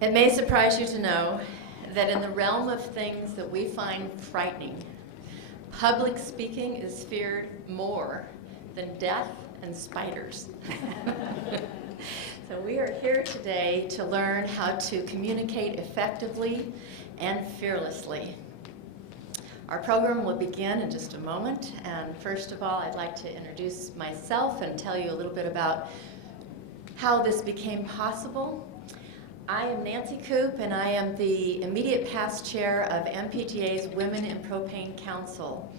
It may surprise you to know that in the realm of things that we find frightening, public speaking is feared more than death and spiders. So we are here today to learn how to communicate effectively and fearlessly. Our program will begin in just a moment, and first of all, I'd like to introduce myself and tell you a little bit about how this became possible. I am Nancy Coop, and I am the immediate past chair of NPGA's Women in Propane Council.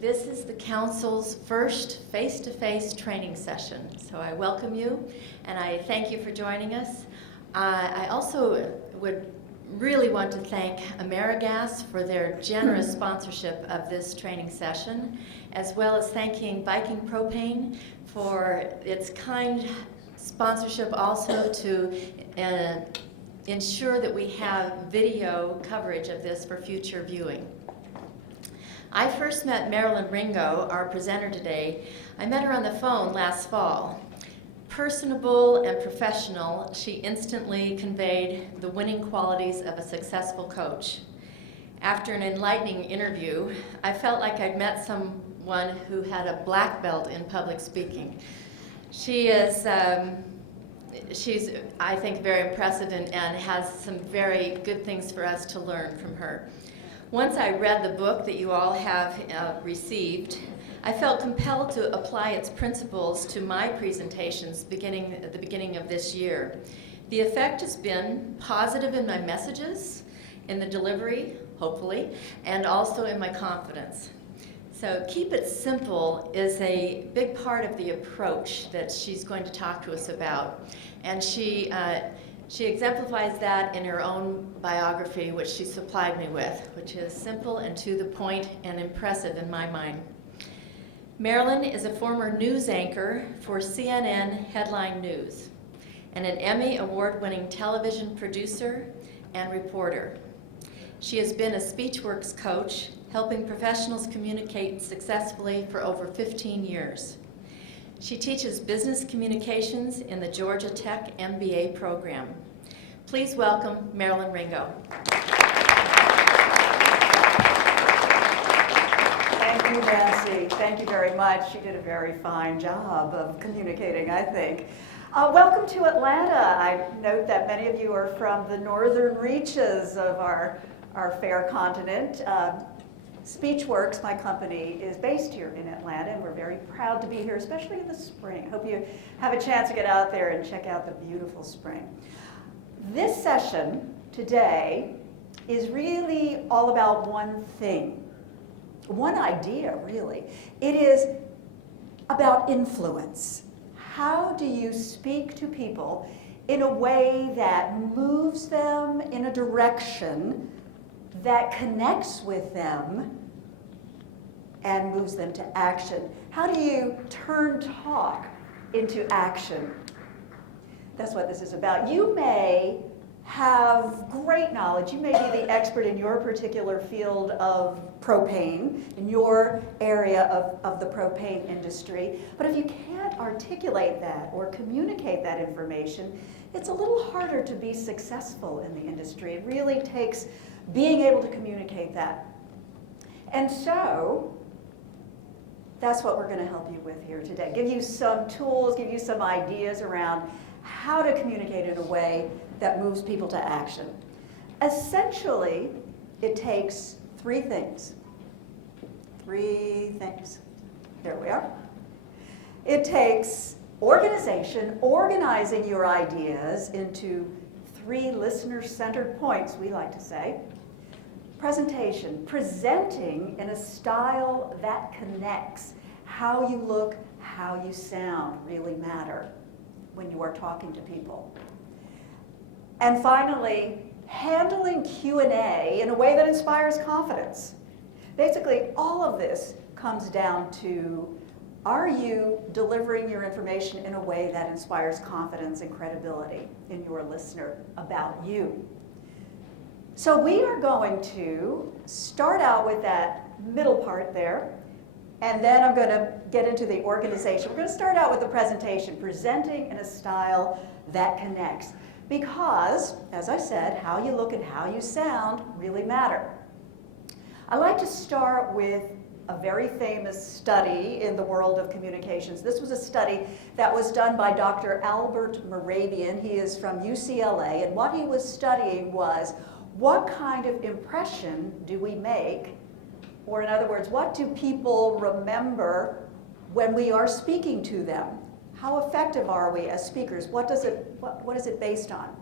This is the council's first face-to-face training session, so I welcome you, and I thank you for joining us. I also would really want to thank AmeriGas for their generous sponsorship of this training session, as well as thanking Viking Propane for its kind sponsorship also to ensure that we have video coverage of this for future viewing. I first met Marilyn Ringo, our presenter today. I met her on the phone last fall. Personable and professional, she instantly conveyed the winning qualities of a successful coach. After an enlightening interview, I felt like I'd met someone who had a black belt in public speaking. She's, I think, very impressive and has some very good things for us to learn from her. Once I read the book that you all have received, I felt compelled to apply its principles to my presentations at the beginning of this year. The effect has been positive in my messages, in the delivery, hopefully, and also in my confidence. So keep it simple is a big part of the approach that she's going to talk to us about. And she exemplifies that in her own biography, which she supplied me with, which is simple and to the point and impressive in my mind. Marilyn is a former news anchor for CNN Headline News and an Emmy Award-winning television producer and reporter. She has been a SpeechWorks coach, helping professionals communicate successfully for over 15 years. She teaches business communications in the Georgia Tech MBA program. Please welcome Marilyn Ringo. Thank you, Nancy. Thank you very much. You did a very fine job of communicating, I think. Welcome to Atlanta. I note that many of you are from the northern reaches of our fair continent. SpeechWorks, my company, is based here in Atlanta, and we're very proud to be here, especially in the spring. Hope you have a chance to get out there and check out the beautiful spring. This session today is really all about one thing, one idea, really. It is about influence. How do you speak to people in a way that moves them in a direction that connects with them and moves them to action? How do you turn talk into action? That's what this is about. You may have great knowledge. You may be the expert in your particular field of propane, in your area of the propane industry. But if you can't articulate that or communicate that information, it's a little harder to be successful in the industry. It really takes being able to communicate that. And so that's what we're going to help you with here today. Give you some tools, give you some ideas around how to communicate in a way that moves people to action. Essentially, it takes three things. There we are. It takes organization, organizing your ideas into three listener-centered points, we like to say. Presentation, presenting in a style that connects. How you look, how you sound really matter when you are talking to people. And finally, handling Q&A in a way that inspires confidence. Basically, all of this comes down to, are you delivering your information in a way that inspires confidence and credibility in your listener about you? So we are going to start out with that middle part there, and then I'm going to get into the organization. We're going to start out with the presentation, presenting in a style that connects. because, as I said, how you look and how you sound really matter. I like to start with a very famous study in the world of communications. This was a study that was done by Dr. Albert Mehrabian. He is from UCLA, and what he was studying was what kind of impression do we make, or in other words, what do people remember when we are speaking to them? How effective are we as speakers? What is it based on?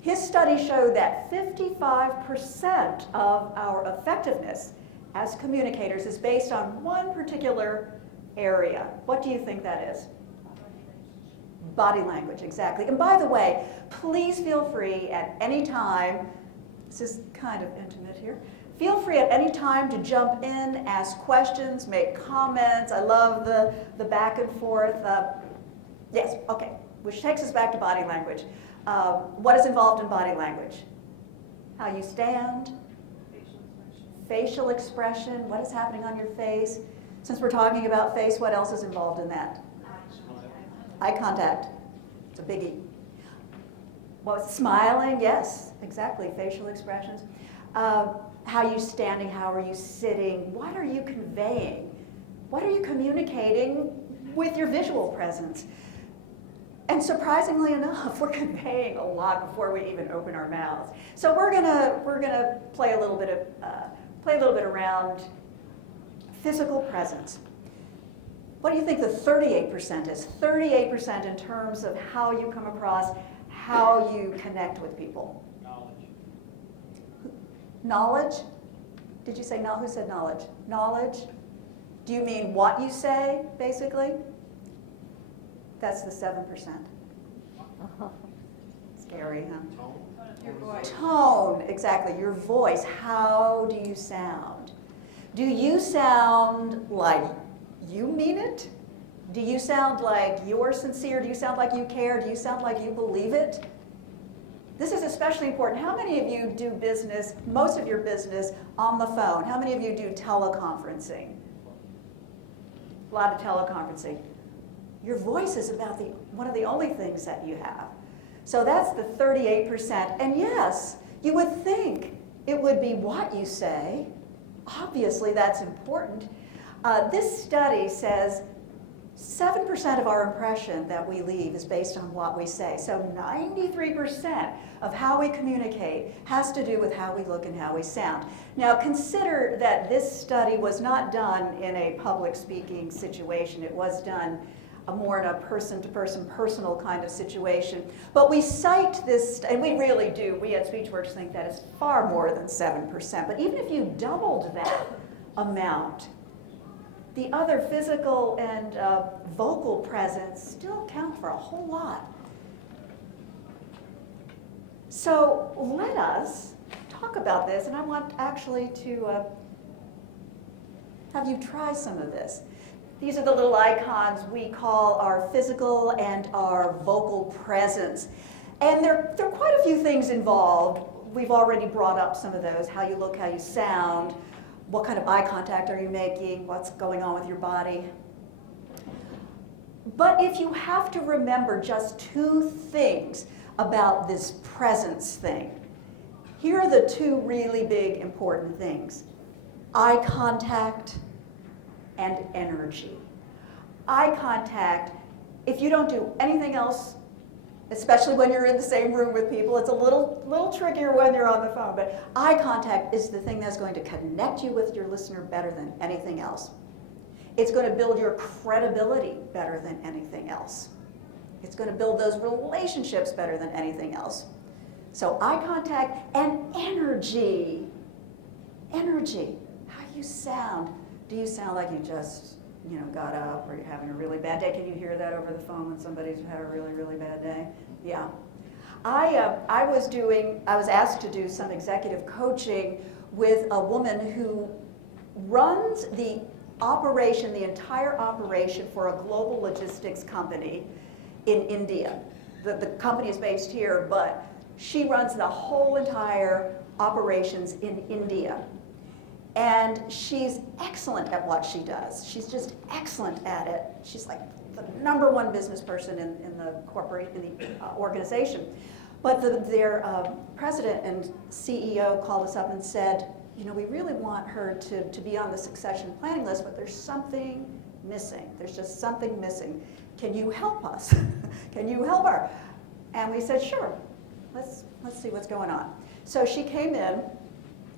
His study showed that 55% of our effectiveness as communicators is based on one particular area. What do you think that is? Body language, exactly. And by the way, please feel free at any time, this is kind of intimate here, feel free at any time to jump in, ask questions, make comments. I love the back and forth. Yes, okay, which takes us back to body language. What is involved in body language? How you stand, facial expression, what is happening on your face. Since we're talking about face, what else is involved in that? Eye contact. It's a biggie. Well, smiling, yes, exactly, facial expressions. How are you standing? How are you sitting? What are you conveying? What are you communicating with your visual presence? And surprisingly enough, we're conveying a lot before we even open our mouths. So we're gonna play a little bit around physical presence. What do you think the 38% is? 38% in terms of how you come across, how you connect with people. Knowledge? Did you say no? Who said knowledge? Knowledge? Do you mean what you say, basically? That's the 7%. Scary, huh? Your voice. Tone, exactly. Your voice. How do you sound? Do you sound like you mean it? Do you sound like you're sincere? Do you sound like you care? Do you sound like you believe it? This is especially important. How many of you do business, most of your business, on the phone? How many of you do teleconferencing? A lot of teleconferencing. Your voice is about one of the only things that you have. So that's the 38%. And yes, you would think it would be what you say. Obviously, that's important. This study says 7% of our impression that we leave is based on what we say. So 93% of how we communicate has to do with how we look and how we sound. Now consider that this study was not done in a public speaking situation. It was done more in a person-to-person, personal kind of situation. But we cite this, and we really do, we at SpeechWorks think that is far more than 7%. But even if you doubled that amount, the other physical and vocal presence still count for a whole lot. So let us talk about this, and I want actually to have you try some of this. These are the little icons we call our physical and our vocal presence. And there are quite a few things involved. We've already brought up some of those, how you look, how you sound, what kind of eye contact are you making, what's going on with your body. But if you have to remember just two things about this presence thing, here are the two really big important things: eye contact and energy. Eye contact, if you don't do anything else, especially when you're in the same room with people, it's a little trickier when you're on the phone, but eye contact is the thing that's going to connect you with your listener better than anything else. It's going to build your credibility better than anything else. It's going to build those relationships better than anything else. So eye contact and energy. Energy, how you sound. Do you sound like you just, got up, or you're having a really bad day? Can you hear that over the phone when somebody's had a really, really bad day? Yeah. I was asked to do some executive coaching with a woman who runs the entire operation for a global logistics company in India. The company is based here, but she runs the whole entire operations in India. And she's excellent at what she does. She's just excellent at it. She's like the #1 business person in the organization. But their president and CEO called us up and said, you know, we really want her to be on the succession planning list, but there's something missing. There's just something missing. Can you help us? Can you help her? And we said, sure. Let's see what's going on. So she came in,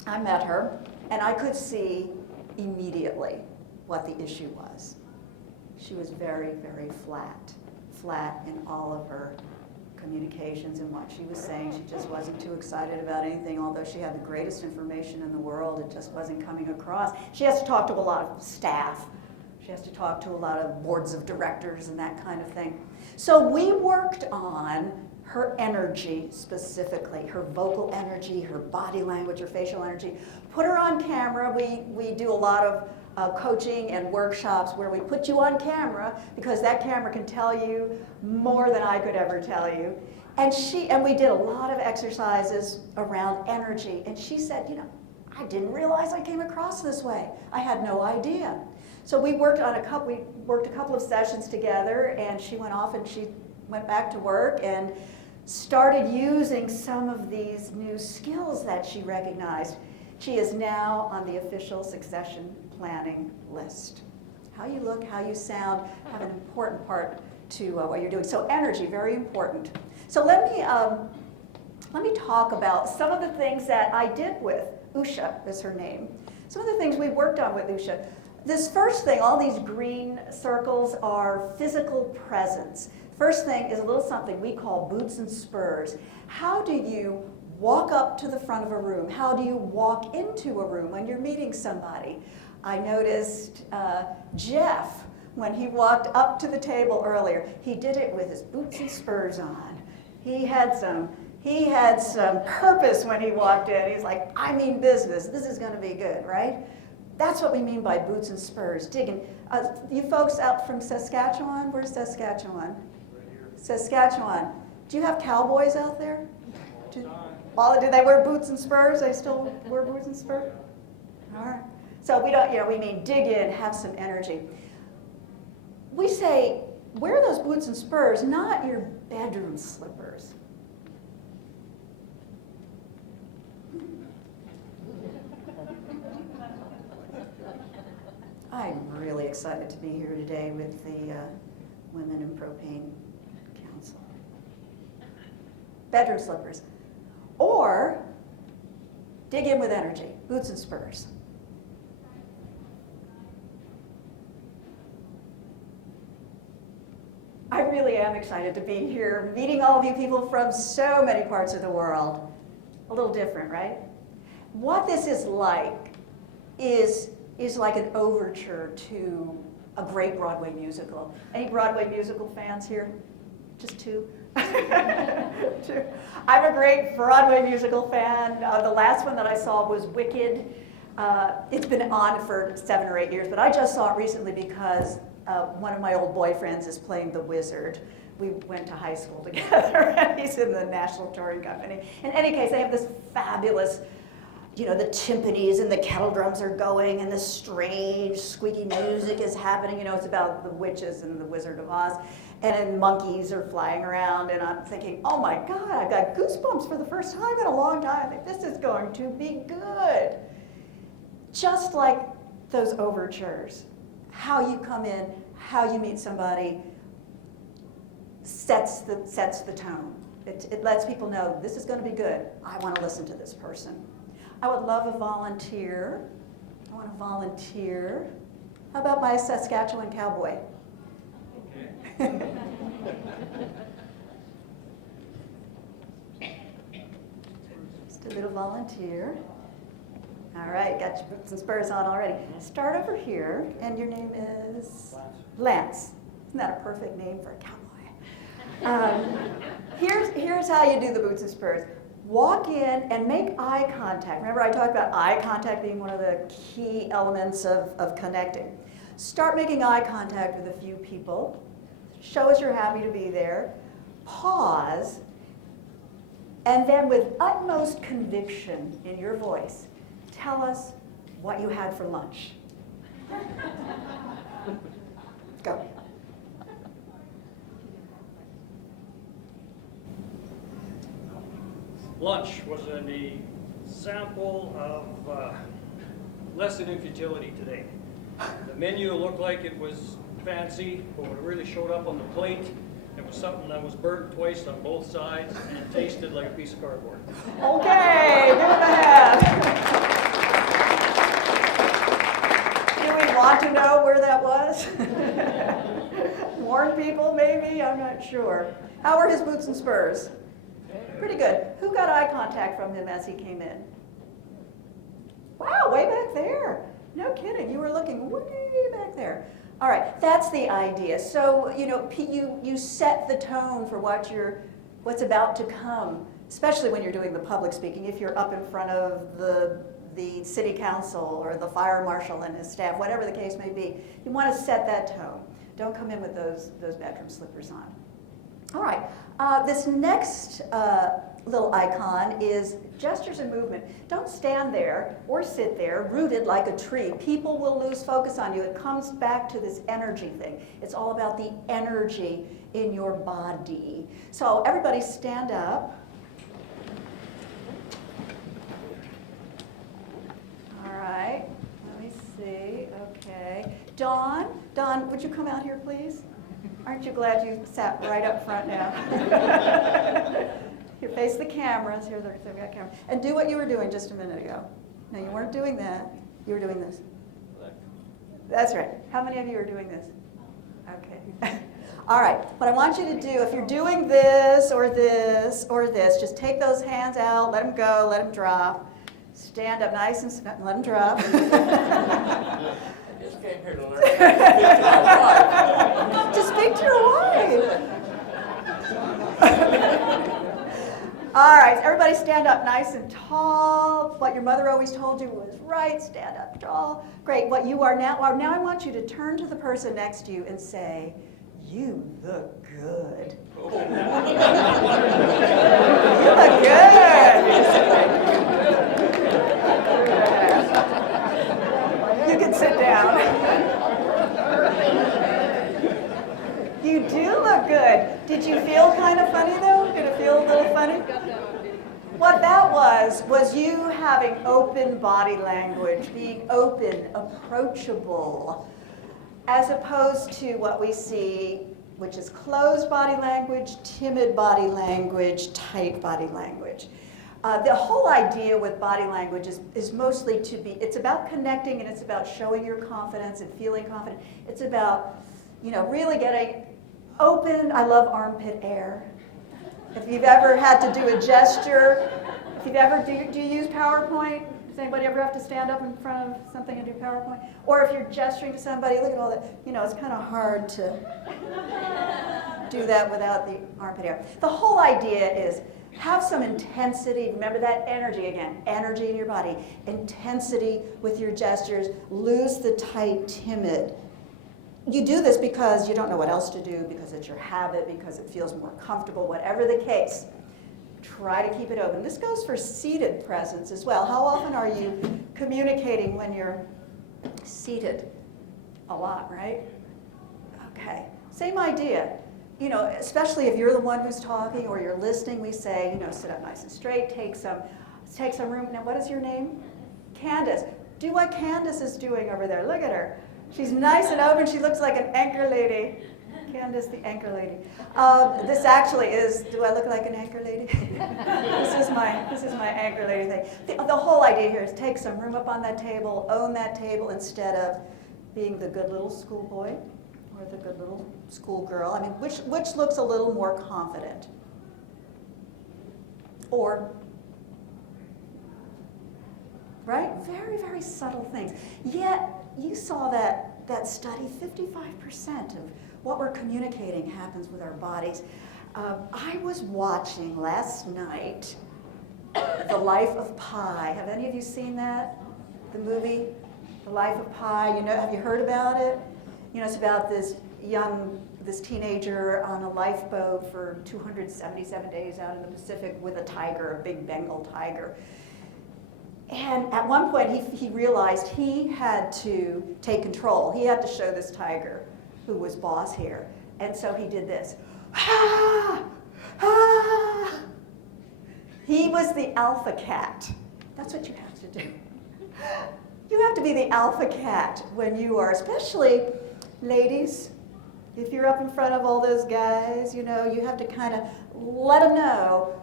I met her, and I could see immediately what the issue was. She was very, very flat in all of her communications and what she was saying. She just wasn't too excited about anything, although she had the greatest information in the world. It just wasn't coming across. She has to talk to a lot of staff. She has to talk to a lot of boards of directors and that kind of thing. So we worked on her energy specifically, her vocal energy, her body language, her facial energy. Put her on camera. We do a lot of coaching and workshops where we put you on camera because that camera can tell you more than I could ever tell you. And we did a lot of exercises around energy. And she said, you know, I didn't realize I came across this way. I had no idea. So we worked a couple of sessions together, and she went off and she went back to work and started using some of these new skills that she recognized. She is now on the official succession planning list. How you look, how you sound have an important part to what you're doing. So energy, very important. So let me talk about some of the things that I did with Usha, is her name. Some of the things we worked on with Usha. This first thing, all these green circles are physical presence. First thing is a little something we call boots and spurs. How do you walk up to the front of a room? How do you walk into a room when you're meeting somebody? I noticed Jeff, when he walked up to the table earlier, he did it with his boots and spurs on. He had some purpose when he walked in. He's like, I mean business. This is going to be good, right? That's what we mean by boots and spurs. Digging. You folks out from Saskatchewan? Where's Saskatchewan? Right here. Saskatchewan. Do you have cowboys out there? Do they wear boots and spurs? They still wear boots and spurs? All right. So we mean dig in, have some energy. We say, wear those boots and spurs, not your bedroom slippers. I'm really excited to be here today with the Women in Propane Council. Bedroom slippers. Or dig in with energy, boots and spurs. I really am excited to be here, meeting all of you people from so many parts of the world. A little different, right? What this is like is like an overture to a great Broadway musical. Any Broadway musical fans here? Just two? Two. I'm a great Broadway musical fan. The last one that I saw was Wicked. It's been on for 7 or 8 years, but I just saw it recently because one of my old boyfriends is playing the Wizard. We went to high school together, and he's in the National Touring Company. In any case, they have this fabulous, you know, the timpanis and the kettle drums are going, and this strange squeaky music is happening. You know, it's about the witches and the Wizard of Oz. And then monkeys are flying around, and I'm thinking, oh my God, I've got goosebumps for the first time in a long time. I think this is going to be good. Just like those overtures, how you come in, how you meet somebody, sets the tone. It lets people know this is going to be good. I want to listen to this person. I would love a volunteer. I want to volunteer. How about my Saskatchewan cowboy? Okay. Just a little volunteer. All right, got your boots and spurs on already. Start over here, and your name is? Lance. Isn't that a perfect name for a cowboy? Here's how you do the boots and spurs. Walk in and make eye contact. Remember I talked about eye contact being one of the key elements of connecting. Start making eye contact with a few people. Show us you're happy to be there. Pause. And then with utmost conviction in your voice, tell us what you had for lunch. Go. Lunch was an example of lesson in futility today. The menu looked like it was fancy, but when it really showed up on the plate, it was something that was burnt twice on both sides and tasted like a piece of cardboard. Okay, give him a hand. Do we want to know where that was? Warn people, maybe? I'm not sure. How were his boots and spurs? Pretty good. Who got eye contact from him as he came in? Wow, way back there. No kidding. You were looking way back there. All right, that's the idea. So, you set the tone for what's about to come, especially when you're doing the public speaking. If you're up in front of the city council or the fire marshal and his staff, whatever the case may be, you want to set that tone. Don't come in with those bedroom slippers on. All right, this next little icon is gestures and movement. Don't stand there or sit there rooted like a tree. People will lose focus on you. It comes back to this energy thing. It's all about the energy in your body. So everybody stand up. All right, let me see, okay. Dawn, would you come out here, please? Aren't you glad you sat right up front now? Here, face the cameras. Here, we got cameras. And do what you were doing just a minute ago. No, you weren't doing that. You were doing this. That's right. How many of you are doing this? Okay. All right. What I want you to do, if you're doing this or this or this, just take those hands out, let them go, let them drop. Stand up nice and let them drop. I just came here to learn. To speak to your wife. All right, everybody stand up nice and tall. What your mother always told you was right, stand up tall. Great, what you are now I want you to turn to the person next to you and say, you look good. You look good. You can sit down. You do look good. Did you feel kind of funny though? Did it feel a little funny? What that was you having open body language, being open, approachable, as opposed to what we see, which is closed body language, timid body language, tight body language. The whole idea with body language is mostly it's about connecting and it's about showing your confidence and feeling confident. It's about, really getting open. I love armpit air. If you've ever had to do a gesture, do you use PowerPoint? Does anybody ever have to stand up in front of something and do PowerPoint? Or if you're gesturing to somebody, look at all that, it's kind of hard to do that without the armpit air. The whole idea is have some intensity. Remember that energy again, energy in your body. Intensity with your gestures. Lose the tight, timid. You do this because you don't know what else to do, because it's your habit, because it feels more comfortable, whatever the case. Try to keep it open. This goes for seated presence as well. How often are you communicating when you're seated? A lot, right? Okay, same idea. Especially if you're the one who's talking or you're listening, we say, sit up nice and straight, take some room. Now, what is your name? Candace. Do what Candace is doing over there. Look at her. She's nice and open. She looks like an anchor lady. Candace, the anchor lady. This actually is, do I look like an anchor lady? This is my anchor lady thing. The whole idea here is take some room up on that table, own that table instead of being the good little schoolboy or the good little schoolgirl. I mean, which looks a little more confident? Or, right? Very, very subtle things. Yet, you saw that study, 55% of what we're communicating happens with our bodies. I was watching last night The Life of Pi. Have any of you seen that? The movie, The Life of Pi. Have you heard about it? It's about this teenager on a lifeboat for 277 days out in the Pacific with a tiger, a big Bengal tiger. And at one point, he realized he had to take control. He had to show this tiger, who was boss here. And so he did this. Ah! Ah! He was the alpha cat. That's what you have to do. You have to be the alpha cat when you are, especially ladies, if you're up in front of all those guys, you know, you have to kind of let them know,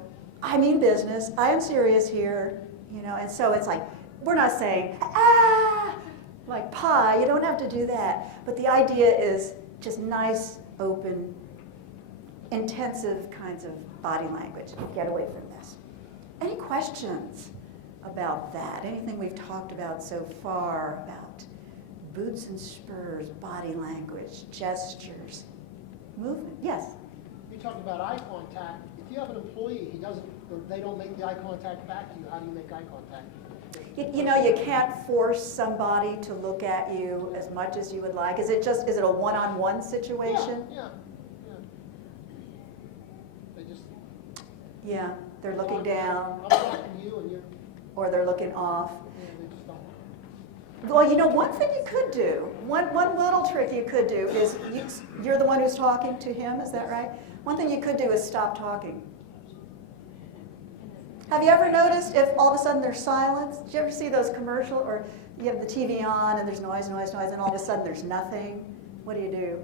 I mean business, I am serious here, you know, and so it's like, we're not saying, ah, like pie, you don't have to do that. But the idea is just nice, open, intensive kinds of body language. Get away from this. Any questions about that? Anything we've talked about so far about boots and spurs, body language, gestures, movement? Yes? You talked about eye contact. If you have an employee, they don't make the eye contact back to you, how do you make eye contact? You know, you can't force somebody to look at you as much as you would like. Is it a one-on-one situation? Yeah. They just. Yeah, they're looking down, I'm talking to you and you're, or they're looking off. they just don't. Well, you know, one thing you could do, one little trick you could do is, you're the one who's talking to him, is that right? One thing you could do is stop talking. Have you ever noticed if all of a sudden there's silence? Did you ever see those commercials, or you have the TV on and there's noise, and all of a sudden there's nothing? What do?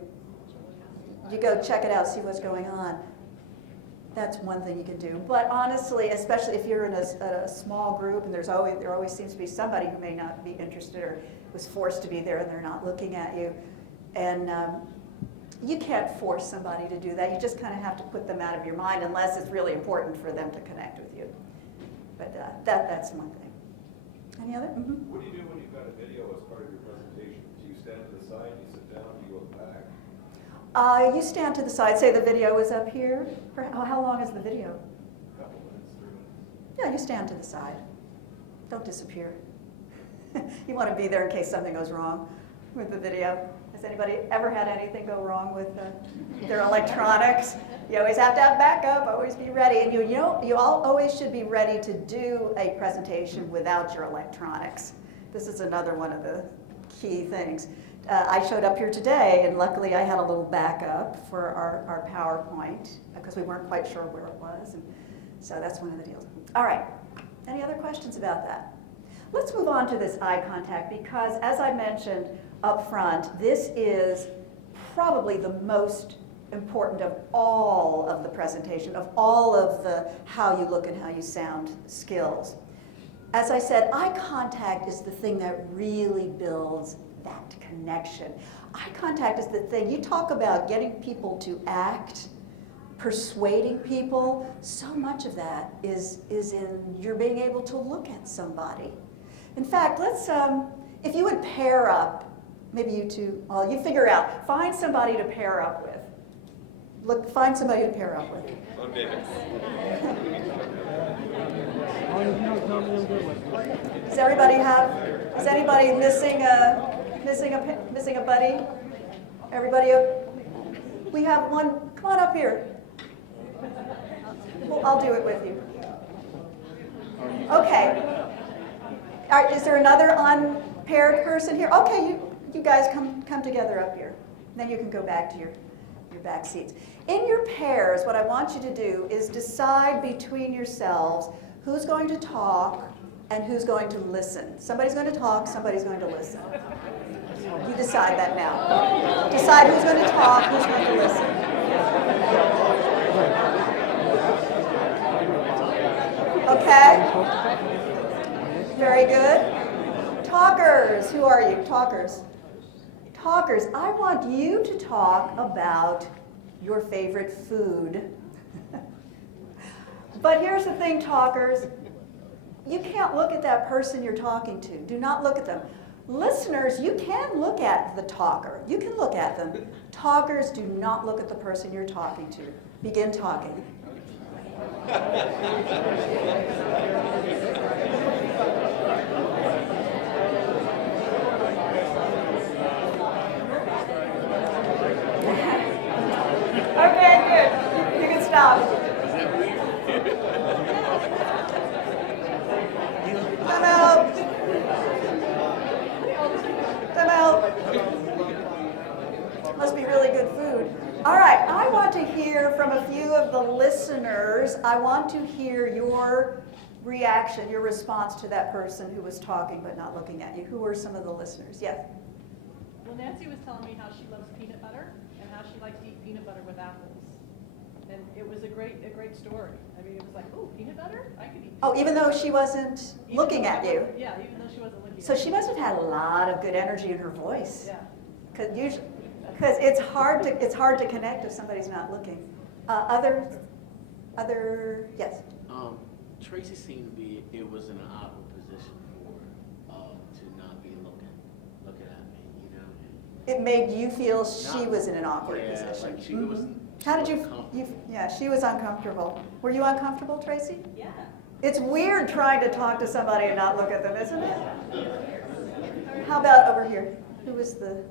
You go check it out, see what's going on. That's one thing you can do. But honestly, especially if you're in a small group and there always seems to be somebody who may not be interested or was forced to be there and they're not looking at you. And you can't force somebody to do that. You just kind of have to put them out of your mind unless it's really important for them to connect with you. But that's one thing. Any other? Mm-hmm. What do you do when you've got a video as part of your presentation? Do you stand to the side, you sit down, do you look back? You stand to the side. Say the video is up here. How long is the video? A couple minutes, 3 minutes. Yeah, you stand to the side. Don't disappear. You want to be there in case something goes wrong with the video. Has anybody ever had anything go wrong with their electronics? You always have to have backup, always be ready. And you all always should be ready to do a presentation without your electronics. This is another one of the key things. I showed up here today, and luckily I had a little backup for our PowerPoint because we weren't quite sure where it was. And so that's one of the deals. All right, any other questions about that? Let's move on to this eye contact because, as I mentioned up front, this is probably the most important of all of the presentation, of all of the how you look and how you sound skills. As I said, eye contact is the thing that really builds that connection. Eye contact is the thing. You talk about getting people to act, persuading people. So much of that is in your being able to look at somebody. In fact, let's, if you would pair up, maybe you two, well, you figure out, find somebody to pair up with. Look, find somebody to pair up with. Is anybody missing a buddy? Everybody, we have one, come on up here. Well, I'll do it with you. Okay. All right, is there another unpaired person here? Okay, you guys come together up here. Then you can go back to your back seats. In your pairs, what I want you to do is decide between yourselves who's going to talk and who's going to listen. Somebody's going to talk, somebody's going to listen. You decide that now. Decide who's going to talk, who's going to listen. Okay? Very good. Talkers, who are you? Talkers. Talkers, I want you to talk about your favorite food. But here's the thing, talkers. You can't look at that person you're talking to. Do not look at them. Listeners, you can look at the talker. You can look at them. Talkers, do not look at the person you're talking to. Begin talking. Okay, good. You can stop. No, All right, I want to hear from a few of the listeners. I want to hear your reaction, your response to that person who was talking but not looking at you. Who were some of the listeners? Yes? Well, Nancy was telling me how she loves peanut butter and how she likes to eat peanut butter with apples. And it was a great story. I mean, it was like, oh, peanut butter? I could eat peanut Oh, even though butter. she wasn't Even looking though at you. Yeah, even though she wasn't looking So at she me. must have had a lot of good energy in her voice. Yeah. Because it's hard to connect if somebody's not looking. Other, yes. Tracy seemed to be, it was in an awkward position for her to not be looking at me, you know. It made you feel she was in an awkward Yeah, position. like she wasn't. How did wasn't you, comfortable. yeah, she was uncomfortable. Were you uncomfortable, Tracy? Yeah. It's weird trying to talk to somebody and not look at them, isn't it? How about over here? Who was the,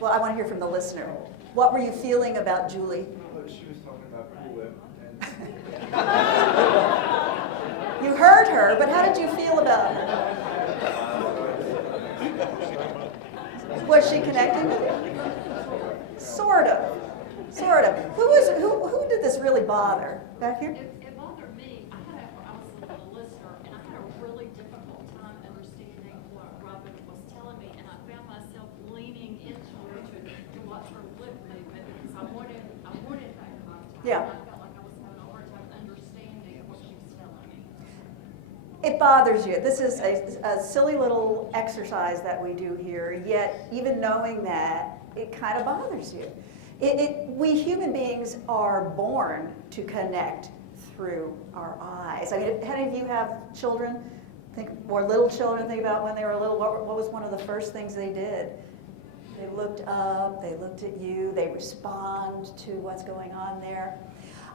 well, I want to hear from the listener. What were you feeling about Julie? She was talking about Cool Whip, and You heard her, but how did you feel about her? Was she connecting with you? Sort of. Who did this really bother? Back here? It bothered me. I was a listener, and I had a really difficult time understanding what Robin was telling me, and I found myself leaning into her to watch her lip movement because I wanted that contact. Yeah. And I felt like I was having a hard time understanding what she was telling me. It bothers you. This is a silly little exercise that we do here, yet even knowing that, it kind of bothers you. We human beings are born to connect through our eyes. I mean, if any of you have children, or little children, think about when they were little, what was one of the first things they did? They looked up, they looked at you, they respond to what's going on there.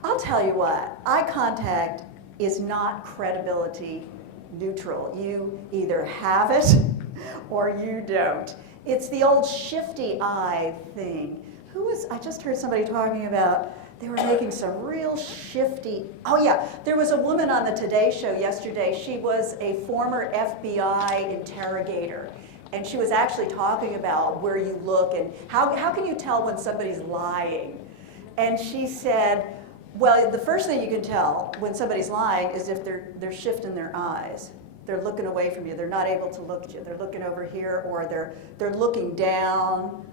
I'll tell you what, eye contact is not credibility neutral. You either have it or you don't. It's the old shifty eye thing. I just heard somebody talking about, they were making some real shifty, oh yeah, there was a woman on the Today Show yesterday. She was a former FBI interrogator. And she was actually talking about where you look and how can you tell when somebody's lying? And she said, well, the first thing you can tell when somebody's lying is if they're shifting their eyes. They're looking away from you. They're not able to look at you. They're looking over here, or they're looking down,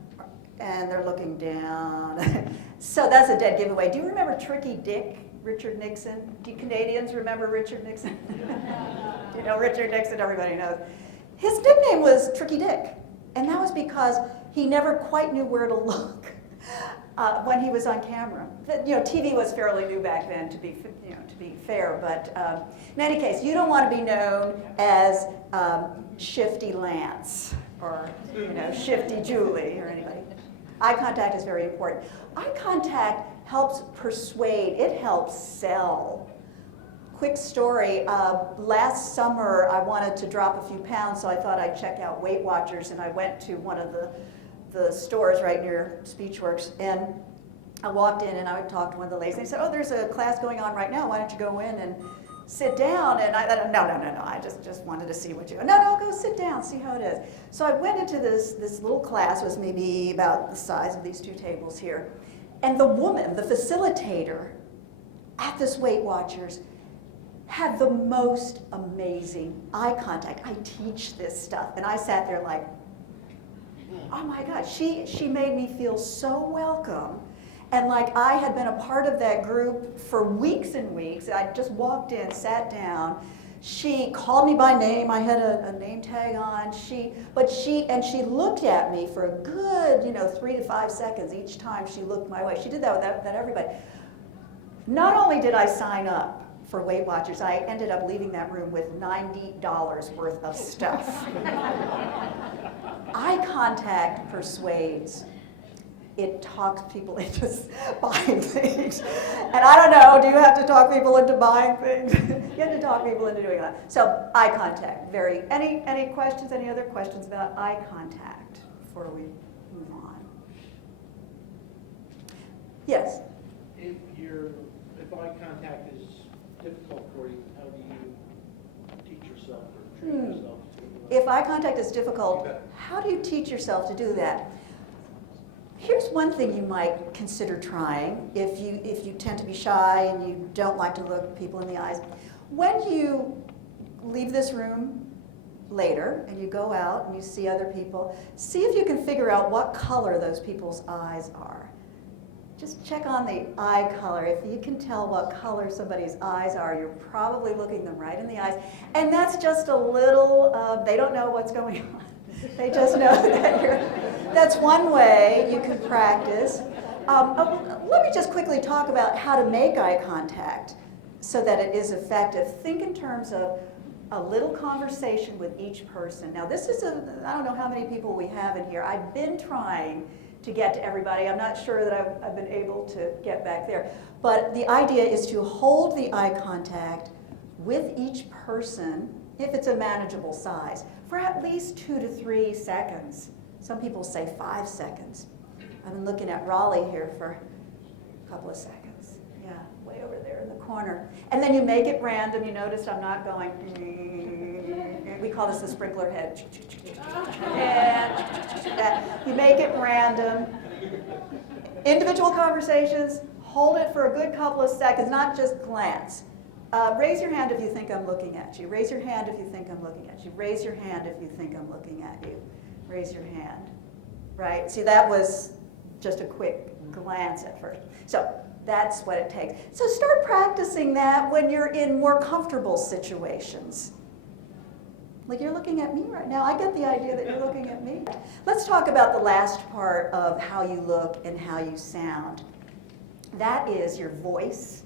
and they're looking down. So that's a dead giveaway. Do you remember Tricky Dick, Richard Nixon? Do you Canadians remember Richard Nixon? Do you know Richard Nixon? Everybody knows. His nickname was Tricky Dick, and that was because he never quite knew where to look when he was on camera. TV was fairly new back then, to be fair. But in any case, you don't want to be known as Shifty Lance or Shifty Julie or anybody. Eye contact is very important. Eye contact helps persuade. It helps sell. Quick story, last summer I wanted to drop a few pounds, so I thought I'd check out Weight Watchers, and I went to one of the stores right near Speechworks, and I walked in and I would talk to one of the ladies, and they said, oh, there's a class going on right now, why don't you go in and sit down? And I thought, no, I just wanted to see what you, no, go sit down, see how it is. So I went into this little class, it was maybe about the size of these two tables here, and the woman, the facilitator at this Weight Watchers, had the most amazing eye contact. I teach this stuff, and I sat there like, oh my God, she made me feel so welcome, and like I had been a part of that group for weeks and weeks. I just walked in, sat down. She called me by name. I had a name tag on. She looked at me for a good 3 to 5 seconds each time she looked my way. She did that with that everybody. Not only did I sign up for Weight Watchers, I ended up leaving that room with $90 worth of stuff. Eye contact persuades. It talks people into buying things. And I don't know, do you have to talk people into buying things? You have to talk people into doing that. So eye contact, any questions, any other questions about eye contact before we move on? Yes? If eye contact is difficult for you, how do you teach yourself or train yourself to If eye contact is difficult, how do you teach yourself to do that? Here's one thing you might consider trying if you tend to be shy and you don't like to look people in the eyes. When you leave this room later and you go out and you see other people, see if you can figure out what color those people's eyes are. Just check on the eye color. If you can tell what color somebody's eyes are, you're probably looking them right in the eyes. And that's just a little, they don't know what's going on. They just know that that's one way you can practice. Let me just quickly talk about how to make eye contact so that it is effective. Think in terms of a little conversation with each person. Now this is I don't know how many people we have in here. I've been trying to get to everybody. I'm not sure that I've been able to get back there. But the idea is to hold the eye contact with each person, if it's a manageable size, for at least 2 to 3 seconds. Some people say 5 seconds. I've been looking at Raleigh here for a couple of seconds. Yeah, way over there in the corner. And then you make it random. You notice I'm not going, we call this the sprinkler head. And you make it random. Individual conversations, hold it for a good couple of seconds, not just glance. Raise your hand if you think I'm looking at you. Raise your hand if you think I'm looking at you. Raise your hand if you think I'm looking at you. Raise your hand. Right? See, that was just a quick glance at first. So that's what it takes. So start practicing that when you're in more comfortable situations. Like you're looking at me right now. I get the idea that you're looking at me. Let's talk about the last part of how you look and how you sound. That is your voice.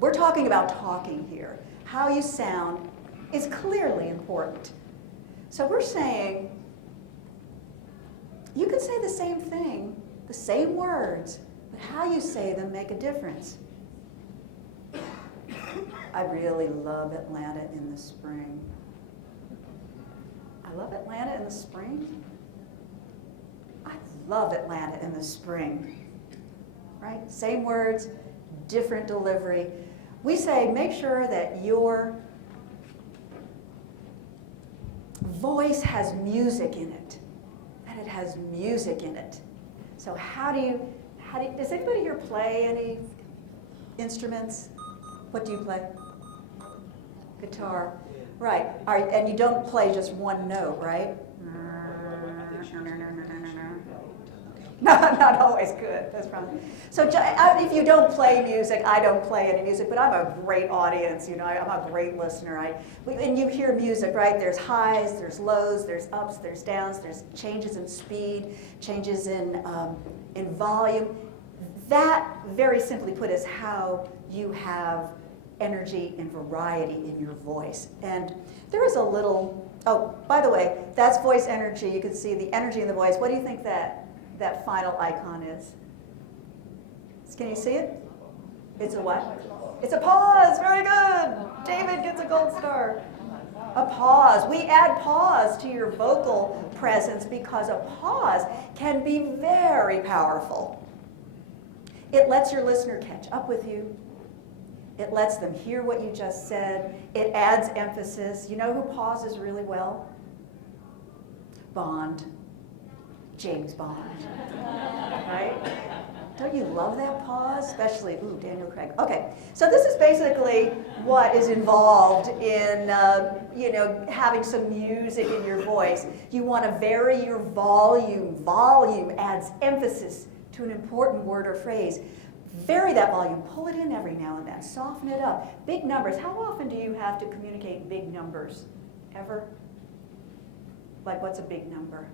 We're talking about talking here. How you sound is clearly important. So we're saying, you can say the same thing, the same words, but how you say them make a difference. I really love Atlanta in the spring. I love Atlanta in the spring. I love Atlanta in the spring. Right? Same words, different delivery. We say make sure that your voice has music in it, that it has music in it. So how do you, does anybody here play any instruments? What do you play? Guitar. Right. And you don't play just one note, right? Not always good. That's probably. So if you don't play music, I don't play any music, but I'm a great audience. You know, I'm a great listener. And you hear music, right? There's highs, there's lows, there's ups, there's downs, there's changes in speed, changes in volume. That, very simply put, is how you have energy and variety in your voice. And there is a little. Oh, by the way, that's voice energy. You can see the energy in the voice. What do you think that final icon is? Can you see it? It's a what? It's a pause. Very good. David gets a gold star. A pause. We add pause to your vocal presence because a pause can be very powerful. It lets your listener catch up with you. It lets them hear what you just said. It adds emphasis. You know who pauses really well? Bond. James Bond. Right? Don't you love that pause? Especially, Daniel Craig. Okay, so this is basically what is involved in, having some music in your voice. You want to vary your volume. Volume adds emphasis to an important word or phrase. Vary that volume. Pull it in every now and then. Soften it up. Big numbers. How often do you have to communicate big numbers? Ever? Like, what's a big number?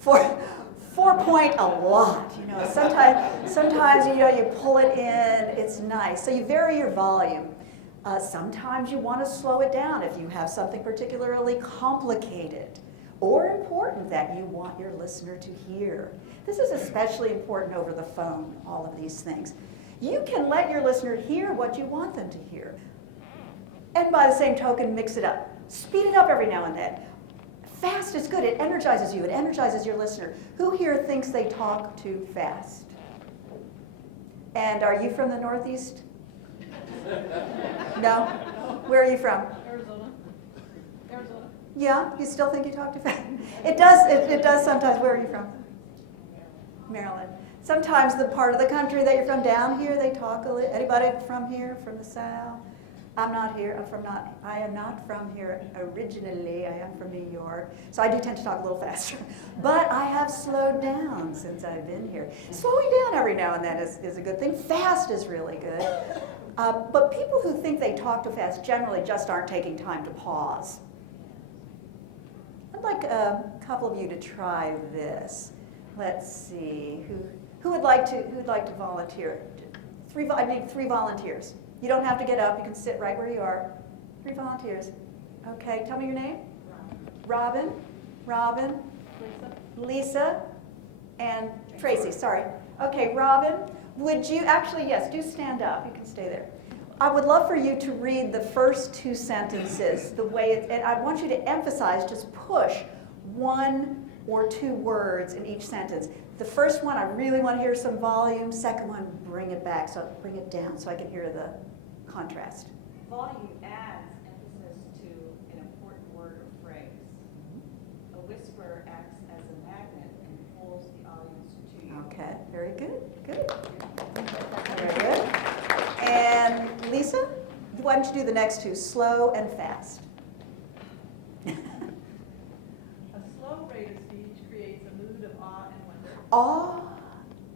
4 point a lot, sometimes you pull it in, it's nice. So you vary your volume. Sometimes you want to slow it down if you have something particularly complicated or important that you want your listener to hear. This is especially important over the phone, all of these things. You can let your listener hear what you want them to hear. And by the same token, mix it up. Speed it up every now and then. Fast is good. It energizes you. It energizes your listener. Who here thinks they talk too fast? And are you from the Northeast? No? Where are you from? Arizona. Yeah, you still think you talk too fast? It does sometimes. Where are you from? Maryland. Sometimes the part of the country that you're from down here, they talk a little. Anybody from here, from the South? I'm not here. I am not from here originally. I am from New York. So I do tend to talk a little faster. But I have slowed down since I've been here. Slowing down every now and then is a good thing. Fast is really good. But people who think they talk too fast generally just aren't taking time to pause. I'd like a couple of you to try this. Let's see. Who would like to volunteer? I need 3 volunteers. You don't have to get up. You can sit right where you are. 3 volunteers. Okay, tell me your name. Robin. Lisa. And Tracy, sorry. Okay, Robin, would you, actually, yes, do stand up. You can stay there. I would love for you to read the first 2 sentences the way and I want you to emphasize, just push 1 or 2 words in each sentence. The first one, I really want to hear some volume. Second one, bring it back, so bring it down so I can hear the contrast. Volume adds emphasis to an important word or phrase. A whisper acts as a magnet and pulls the audience to you. Okay, very good, good. Very good. And Lisa, why don't you do the next 2, slow and fast. A slow rate of speech creates a mood of awe and wonder. Awe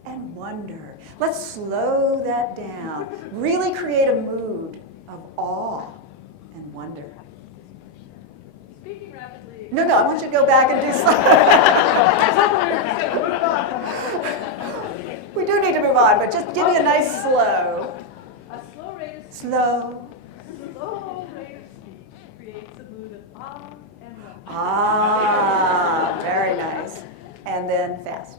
and wonder. Let's slow that down. Really create a mood of awe and wonder. Speaking rapidly. No, I want you to go back and do slow. We do need to move on, but just give me a nice slow. A slow rate of Slow. slow rate of speech creates a mood of awe and wonder. Ah, very nice. And then fast.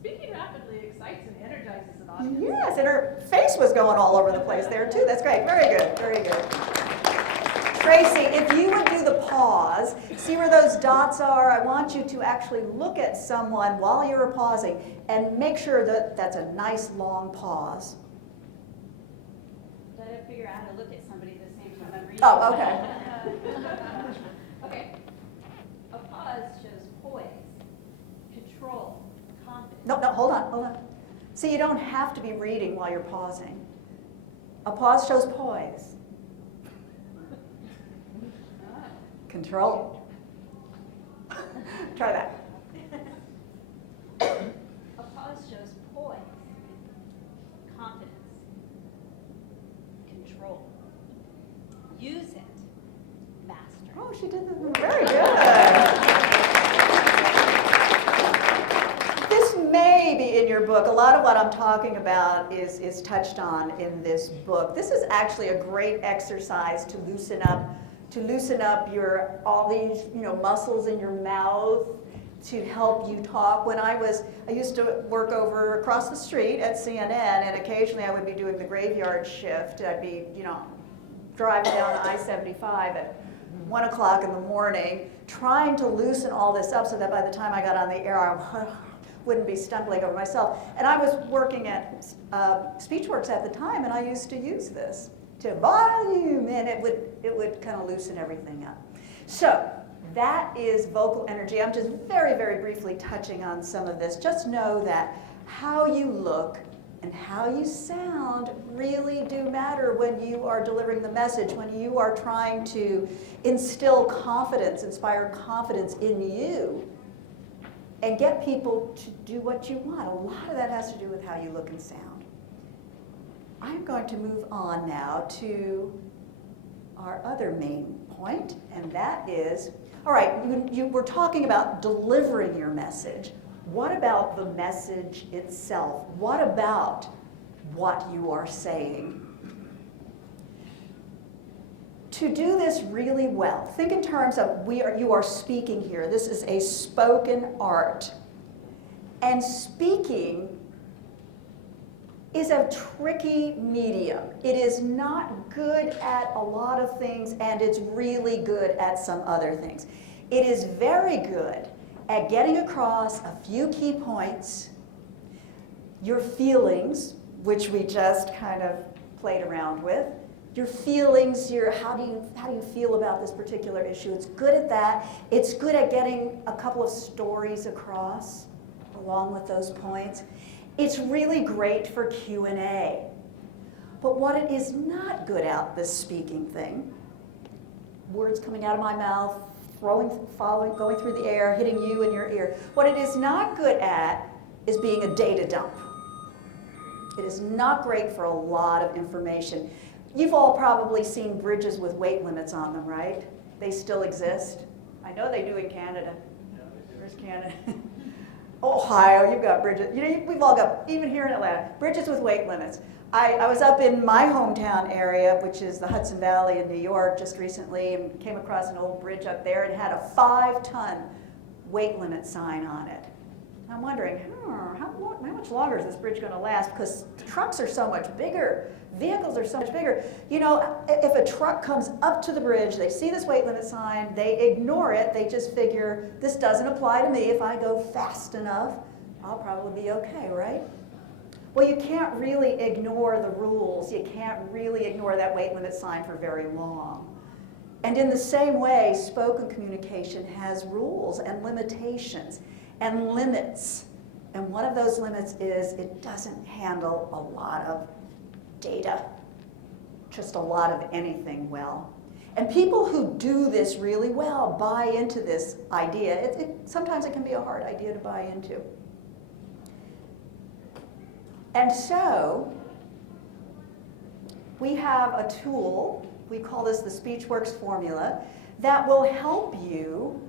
Speaking rapidly excites and energizes an audience. Yes, and her face was going all over the place there too. That's great. Very good. Very good. Tracy, if you would do the pause, see where those dots are? I want you to actually look at someone while you're pausing and make sure that that's a nice long pause. Try to figure out how to look at somebody at the same time I'm reading. Oh, okay. Okay. A pause shows poise, control, confidence. No, hold on. See, you don't have to be reading while you're pausing. A pause shows poise. Control. Try that. A pause shows poise, confidence, control. Use it, master. Oh, she did that. Very good. This may be in your book. A lot of what I'm talking about is touched on in this book. This is actually a great exercise to loosen up your all these muscles in your mouth to help you talk. When I used to work over across the street at CNN, and occasionally I would be doing the graveyard shift. I'd be driving down I-75 at 1 o'clock in the morning, trying to loosen all this up so that by the time I got on the air, I wouldn't be stumbling over myself. And I was working at Speechworks at the time, and I used to use this to volume, and it would kind of loosen everything up. So that is vocal energy. I'm just very, very briefly touching on some of this. Just know that how you look and how you sound really do matter when you are delivering the message, when you are trying to instill confidence, inspire confidence in you, and get people to do what you want. A lot of that has to do with how you look and sound. I'm going to move on now to our other main point, and that is, all right, we're talking about delivering your message. What about the message itself? What about what you are saying? To do this really well, think in terms of you are speaking here. This is a spoken art. And speaking is a tricky medium. It is not good at a lot of things, and it's really good at some other things. It is very good at getting across a few key points, your feelings, which we just kind of played around with, your feelings, how do you feel about this particular issue. It's good at that. It's good at getting a couple of stories across along with those points. It's really great for Q&A. But what it is not good at, this speaking thing, words coming out of my mouth, going through the air, hitting you in your ear. What it is not good at is being a data dump. It is not great for a lot of information. You've all probably seen bridges with weight limits on them, right? They still exist. I know they do in Canada. Where's Canada? Ohio, you've got bridges. We've all got, even here in Atlanta, bridges with weight limits. I was up in my hometown area, which is the Hudson Valley in New York, just recently, and came across an old bridge up there and had a 5-ton weight limit sign on it. I'm wondering, how much longer is this bridge going to last? Because trucks are so much bigger. Vehicles are so much bigger. You know, if a truck comes up to the bridge, they see this weight limit sign, they ignore it, they just figure, this doesn't apply to me. If I go fast enough, I'll probably be okay, right? Well, you can't really ignore the rules. You can't really ignore that weight limit sign for very long. And in the same way, spoken communication has rules and limitations and limits. And one of those limits is it doesn't handle a lot of data, just a lot of anything well. And people who do this really well buy into this idea. Sometimes it can be a hard idea to buy into. And so, we have a tool, we call this the SpeechWorks formula, that will help you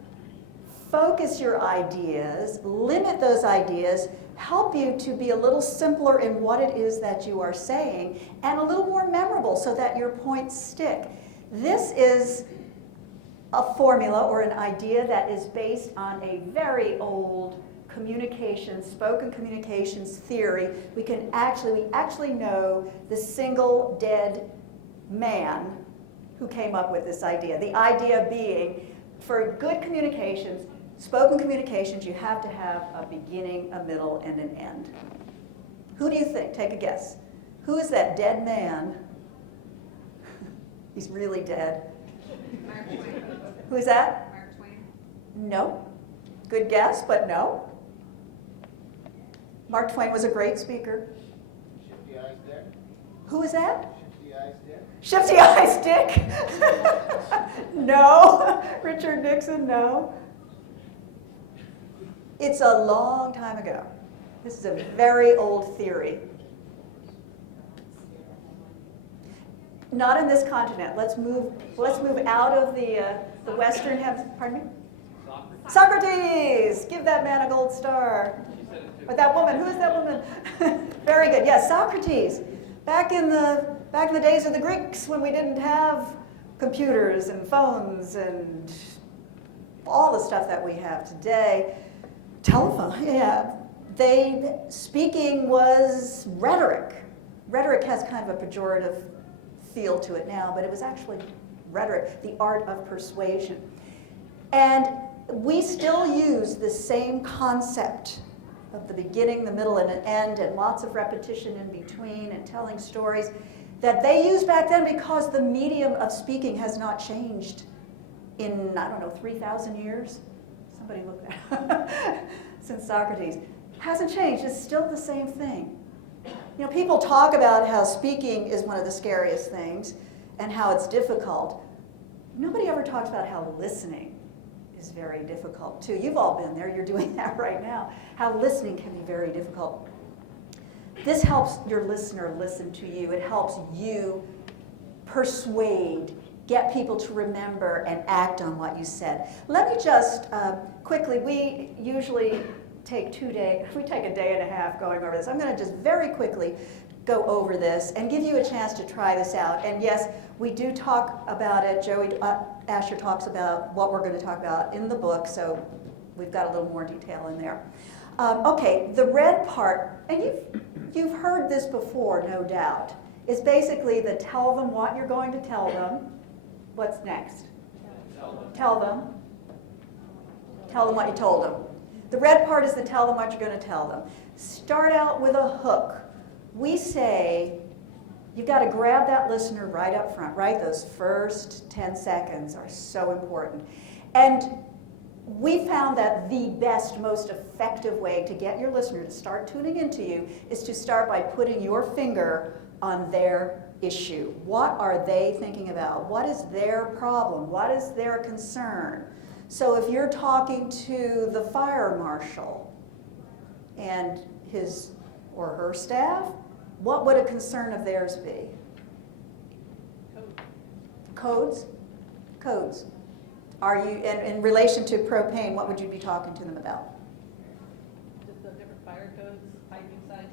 focus your ideas, limit those ideas, help you to be a little simpler in what it is that you are saying, and a little more memorable so that your points stick. This is a formula or an idea that is based on a very old spoken communications theory. We actually know the single dead man who came up with this idea. The idea being, for good communications, spoken communications, you have to have a beginning, a middle, and an end. Who do you think? Take a guess. Who is that dead man? He's really dead. Mark Twain. Who is that? Mark Twain. No. Good guess, but no. Mark Twain was a great speaker. Shifty Eyes Dick. Who is that? Shifty Eyes Dick. Shifty Eyes Dick? No. Richard Nixon, no. It's a long time ago. This is a very old theory. Not in this continent. Let's move out of the Western Hemisphere. Pardon me? Socrates! Give that man a gold star. Or that woman. Who is that woman? Very good. Yes, Socrates. Back in the days of the Greeks, when we didn't have computers and phones and all the stuff that we have today, telephone. Yeah, speaking was rhetoric. Rhetoric has kind of a pejorative feel to it now, but it was actually rhetoric, the art of persuasion. And we still use the same concept of the beginning, the middle, and an end, and lots of repetition in between, and telling stories that they used back then because the medium of speaking has not changed in, 3,000 years? Somebody look that since Socrates. Hasn't changed, it's still the same thing. People talk about how speaking is one of the scariest things and how it's difficult. Nobody ever talks about how listening is very difficult too. You've all been there, you're doing that right now. How listening can be very difficult. This helps your listener listen to you. It helps you persuade, get people to remember and act on what you said. Let me just quickly, we usually take a day and a half going over this. I'm going to just very quickly go over this and give you a chance to try this out. And yes, we do talk about it. Joey Asher talks about what we're going to talk about in the book, so we've got a little more detail in there. Okay, the red part, and you've heard this before, no doubt, is basically the tell them what you're going to tell them. What's next? Tell them. Tell them what you told them. The red part is the tell them what you're going to tell them. Start out with a hook. We say, You've got to grab that listener right up front, right? Those first 10 seconds are so important. And we found that the best, most effective way to get your listener to start tuning into you is to start by putting your finger on their issue. What are they thinking about? What is their problem? What is their concern? So if you're talking to the fire marshal and his or her staff, what would a concern of theirs be? Codes? Codes. Are you, in relation to propane, what would you be talking to them about? Just the different fire codes, piping sizes.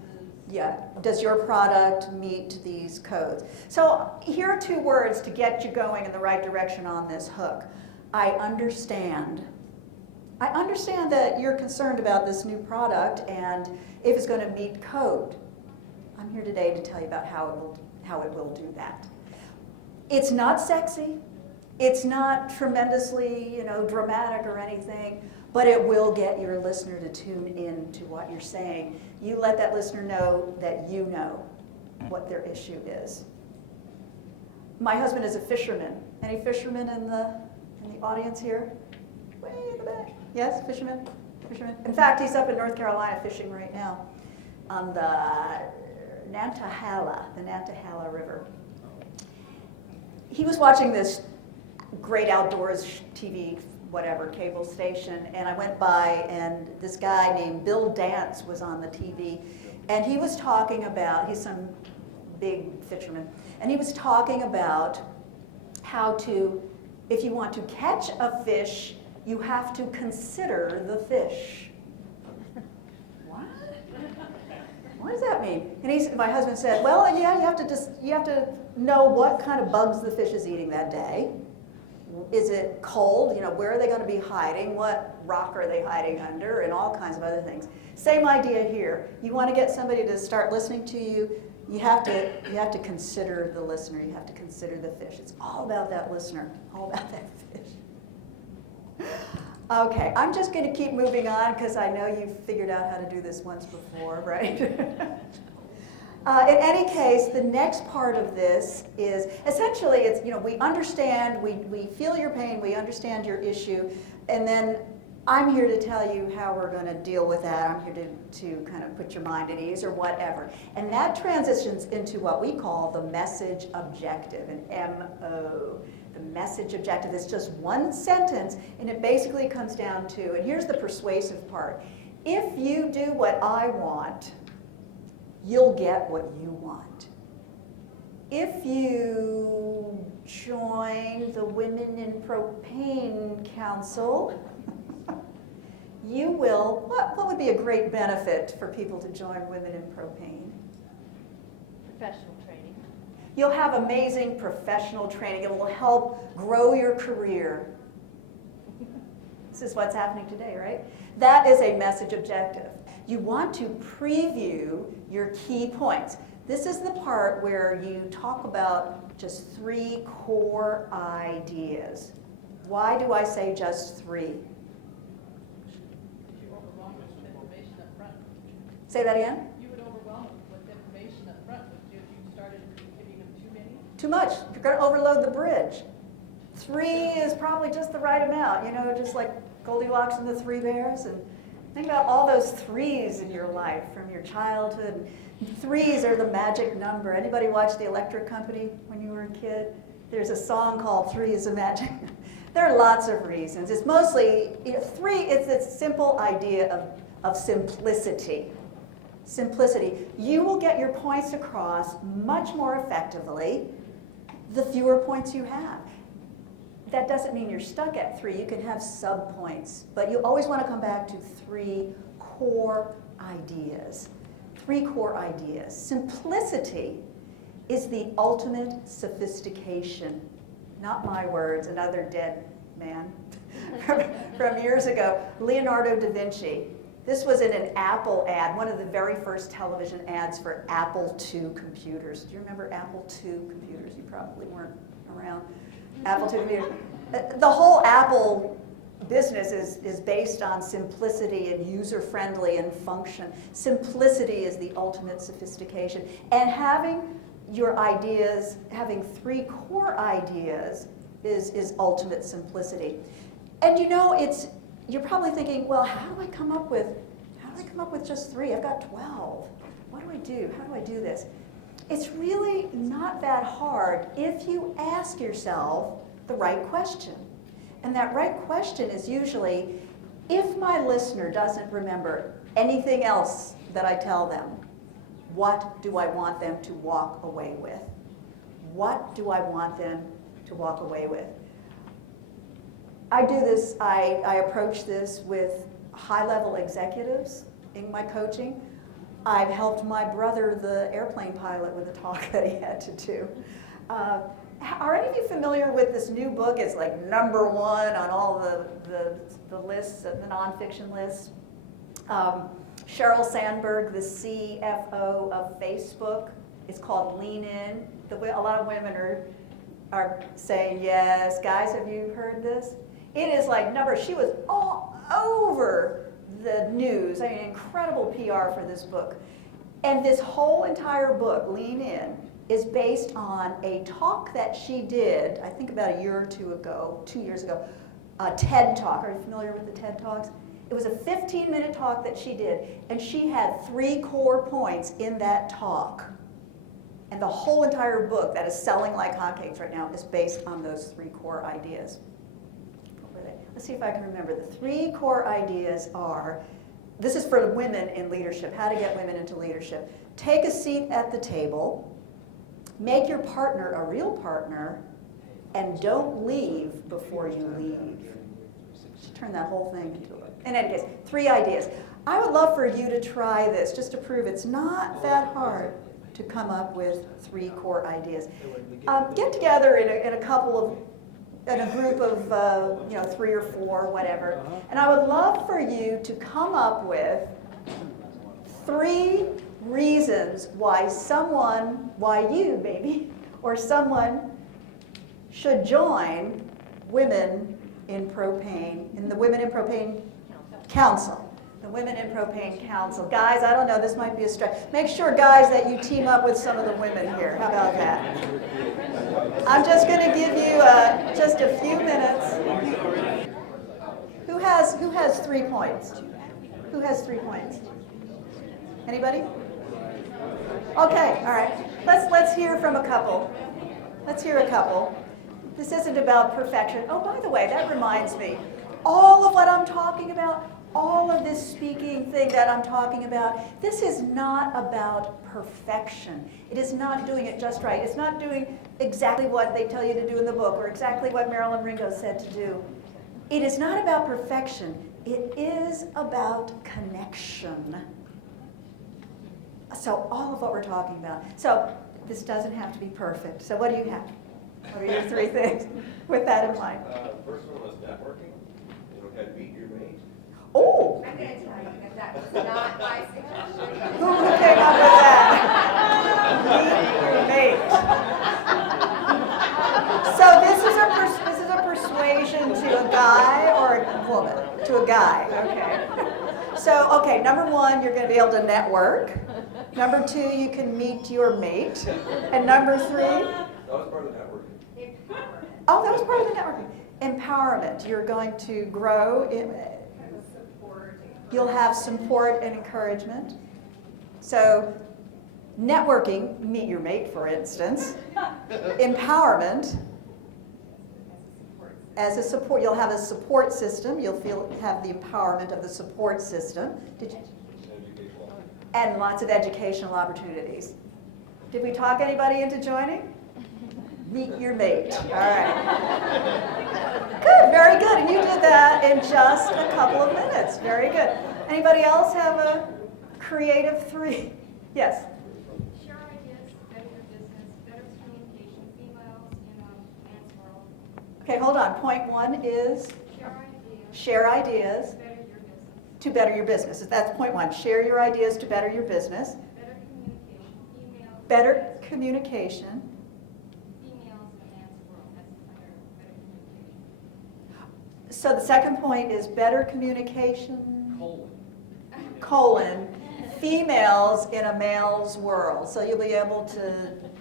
Yeah. Does your product meet these codes? So here are 2 words to get you going in the right direction on this hook. I understand. I understand that you're concerned about this new product and if it's going to meet code. I'm here today to tell you about how it will do that. It's not sexy. It's not tremendously, dramatic or anything, but it will get your listener to tune in to what you're saying. You let that listener know that you know what their issue is. My husband is a fisherman. Any fishermen in the audience here? Way in the back. Yes, fishermen? Fishermen. In fact, he's up in North Carolina fishing right now on the Nantahala River. He was watching this great outdoors TV, whatever, cable station, and I went by and this guy named Bill Dance was on the TV, and he was talking about, he's some big fisherman, and he was talking about how to, if you want to catch a fish, you have to consider the fish. What? What does that mean? And my husband said, well, yeah, you have to know what kind of bugs the fish is eating that day. Is it cold? Where are they going to be hiding? What rock are they hiding under? And all kinds of other things. Same idea here. You want to get somebody to start listening to you, you have to consider the listener. You have to consider the fish. It's all about that listener, all about that fish. Okay, I'm just going to keep moving on because I know you've figured out how to do this once before, right? In any case, the next part of this is essentially it's, we understand, we feel your pain, we understand your issue, and then I'm here to tell you how we're going to deal with that. I'm here to kind of put your mind at ease or whatever. And that transitions into what we call the message objective, an MO. The message objective is just one sentence, and it basically comes down to, and here's the persuasive part, if you do what I want, you'll get what you want. If you join the Women in Propane Council, you will, what would be a great benefit for people to join Women in Propane? Professional training. You'll have amazing professional training. It will help grow your career. This is what's happening today, right? That is a message objective. You want to preview your key points. This is the part where you talk about just 3 core ideas. Why do I say just 3? You overwhelm them with information up front. Say that again? You would overwhelm them with information up front if you started giving them too many. Too much. You're going to overload the bridge. 3 is probably just the right amount, just like Goldilocks and the 3 Bears. And think about all those 3s in your life from your childhood. 3s are the magic number. Anybody watch The Electric Company when you were a kid? There's a song called 3 is a magic. There are lots of reasons. It's mostly, 3, it's this simple idea of simplicity. Simplicity. You will get your points across much more effectively the fewer points you have. That doesn't mean you're stuck at 3. You can have sub-points, but you always want to come back to 3 core ideas. 3 core ideas. Simplicity is the ultimate sophistication. Not my words, another dead man from years ago. Leonardo da Vinci. This was in an Apple ad, one of the very first television ads for Apple II computers. Do you remember Apple II computers? You probably weren't around. Apple II computers. The whole Apple business is based on simplicity and user-friendly and function. Simplicity is the ultimate sophistication. And having your ideas, having 3 core ideas is ultimate simplicity. And you know, you're probably thinking, well, how do I come up with just 3? I've got 12. What do I do? How do I do this? It's really not that hard if you ask yourself the right question. And that right question is usually, if my listener doesn't remember anything else that I tell them, what do I want them to walk away with? What do I want them to walk away with? I do this, I approach this with high-level executives in my coaching. I've helped my brother, the airplane pilot, with a talk that he had to do. Are any of you familiar with this new book? It's like #1 on all the lists, the nonfiction lists. Sheryl Sandberg, the CFO of Facebook. It's called Lean In. A lot of women are saying yes. Guys, have you heard this? It is like she was all over the news. I mean, incredible PR for this book. And this whole entire book, Lean In, is based on a talk that she did, I think about a year or 2 years ago, a TED Talk. Are you familiar with the TED Talks? It was a 15-minute talk that she did, and she had 3 core points in that talk. And the whole entire book that is selling like hotcakes right now is based on those 3 core ideas. Let's see if I can remember. The 3 core ideas are, this is for women in leadership, how to get women into leadership. Take a seat at the table, make your partner a real partner, and don't leave before you leave. Turn that whole thing into it. In any case, 3 ideas. I would love for you to try this just to prove it's not that hard to come up with 3 core ideas. Get together in a group of 3 or 4, whatever, and I would love for you to come up with 3 reasons why you maybe, or someone should join Women in Propane, in the Women in Propane Council. The Women in Propane Council. Guys, I don't know, this might be a stretch. Make sure, guys, that you team up with some of the women here. How about that? I'm just going to give you just a few minutes. Who has 3 points? Who has 3 points? Anybody? Okay, all right. Let's hear from a couple. Let's hear a couple. This isn't about perfection. Oh, by the way, that reminds me. All of what I'm talking about, all of this speaking thing that I'm talking about, this is not about perfection. It is not doing it just right. It's not doing exactly what they tell you to do in the book or exactly what Marilyn Ringo said to do. It is not about perfection. It is about connection. So all of what we're talking about. So this doesn't have to be perfect. So what do you have? What are your 3 things with that in mind? First one was networking. Had meet your mate. Oh! I'm going to tell you that that was not my suggestion. Who came up with that? Meet your mate. So this is a persuasion to a guy or a woman? To a guy, okay. So, okay, number 1, you're going to be able to network. Number 2, you can meet your mate. And number 3? That was part of the networking. Oh, that was part of the networking. Empowerment. You're going to grow. You'll have support and encouragement. So, networking, meet your mate, for instance. Empowerment. As a support, you'll have a support system. You'll have the empowerment of the support system. And lots of educational opportunities. Did we talk anybody into joining? Meet your mate. All right. Good, very good. And you did that in just a couple of minutes. Very good. Anybody else have a creative 3? Yes? Share ideas, better your business, better communication, females in a man's world. Okay, hold on. Point 1 is Share ideas, share ideas better your business, to better your business. That's point 1. Share your ideas to better your business. better communication, females. Better communication. Females in a man's world, that's better communication. So the second point is better communication, colon, females in a male's world. So you'll be able to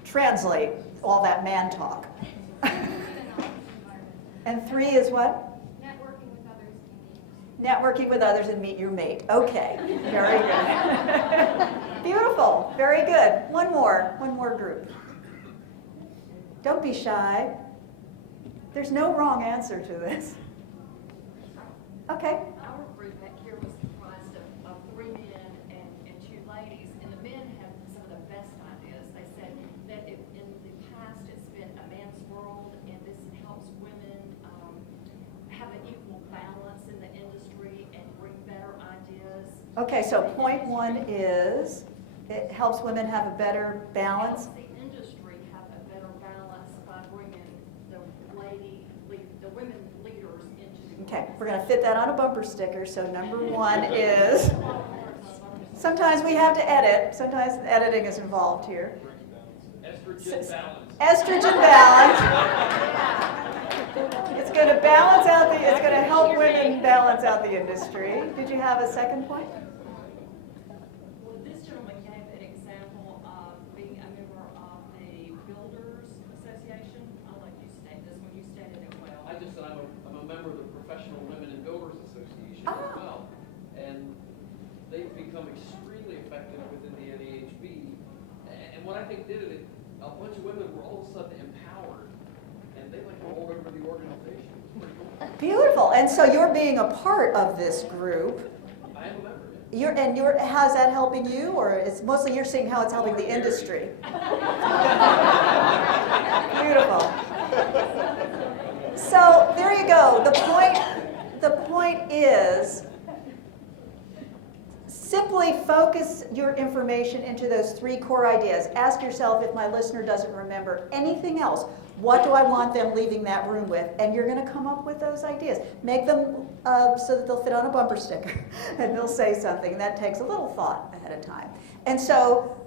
translate all that man talk. And 3 is what? Networking with others and Networking with others and meet your mate. Okay, very good. Beautiful, very good. One more group. Don't be shy. There's no wrong answer to this. Okay. Our group back here was comprised of 3 men and 2 ladies, and the men had some of the best ideas. They said that in the past it's been a man's world, and this helps women have an equal balance in the industry and bring better ideas. Okay, so point 1 is it helps women have a better balance. Helps the industry have a better balance by bringing the women leaders into the Okay, we're going to fit that on a bumper sticker. So number 1 is, sometimes we have to edit. Sometimes editing is involved here. Estrogen balance. Estrogen balance. It's going to balance out it's going to help women balance out the industry. Did you have a second point? Well, this gentleman gave an example of being a member of the Builders Association. I'll let you state this one. You stated it well. I just said I'm a member of the Professional Women in Builders Association as well. And they've become extremely effective within the NAHB. And what I think did it, a bunch of women were all of a sudden empowered. And they like rolled over the organization. It was pretty cool. Beautiful. And so you're being a part of this group. I am a member. How's that helping you, or it's mostly you're seeing how it's helping the industry? Beautiful. So there you go. The point is simply focus your information into those 3 core ideas. Ask yourself, if my listener doesn't remember anything else, what do I want them leaving that room with? And you're going to come up with those ideas. Make them so that they'll fit on a bumper sticker and they'll say something. That takes a little thought ahead of time. And so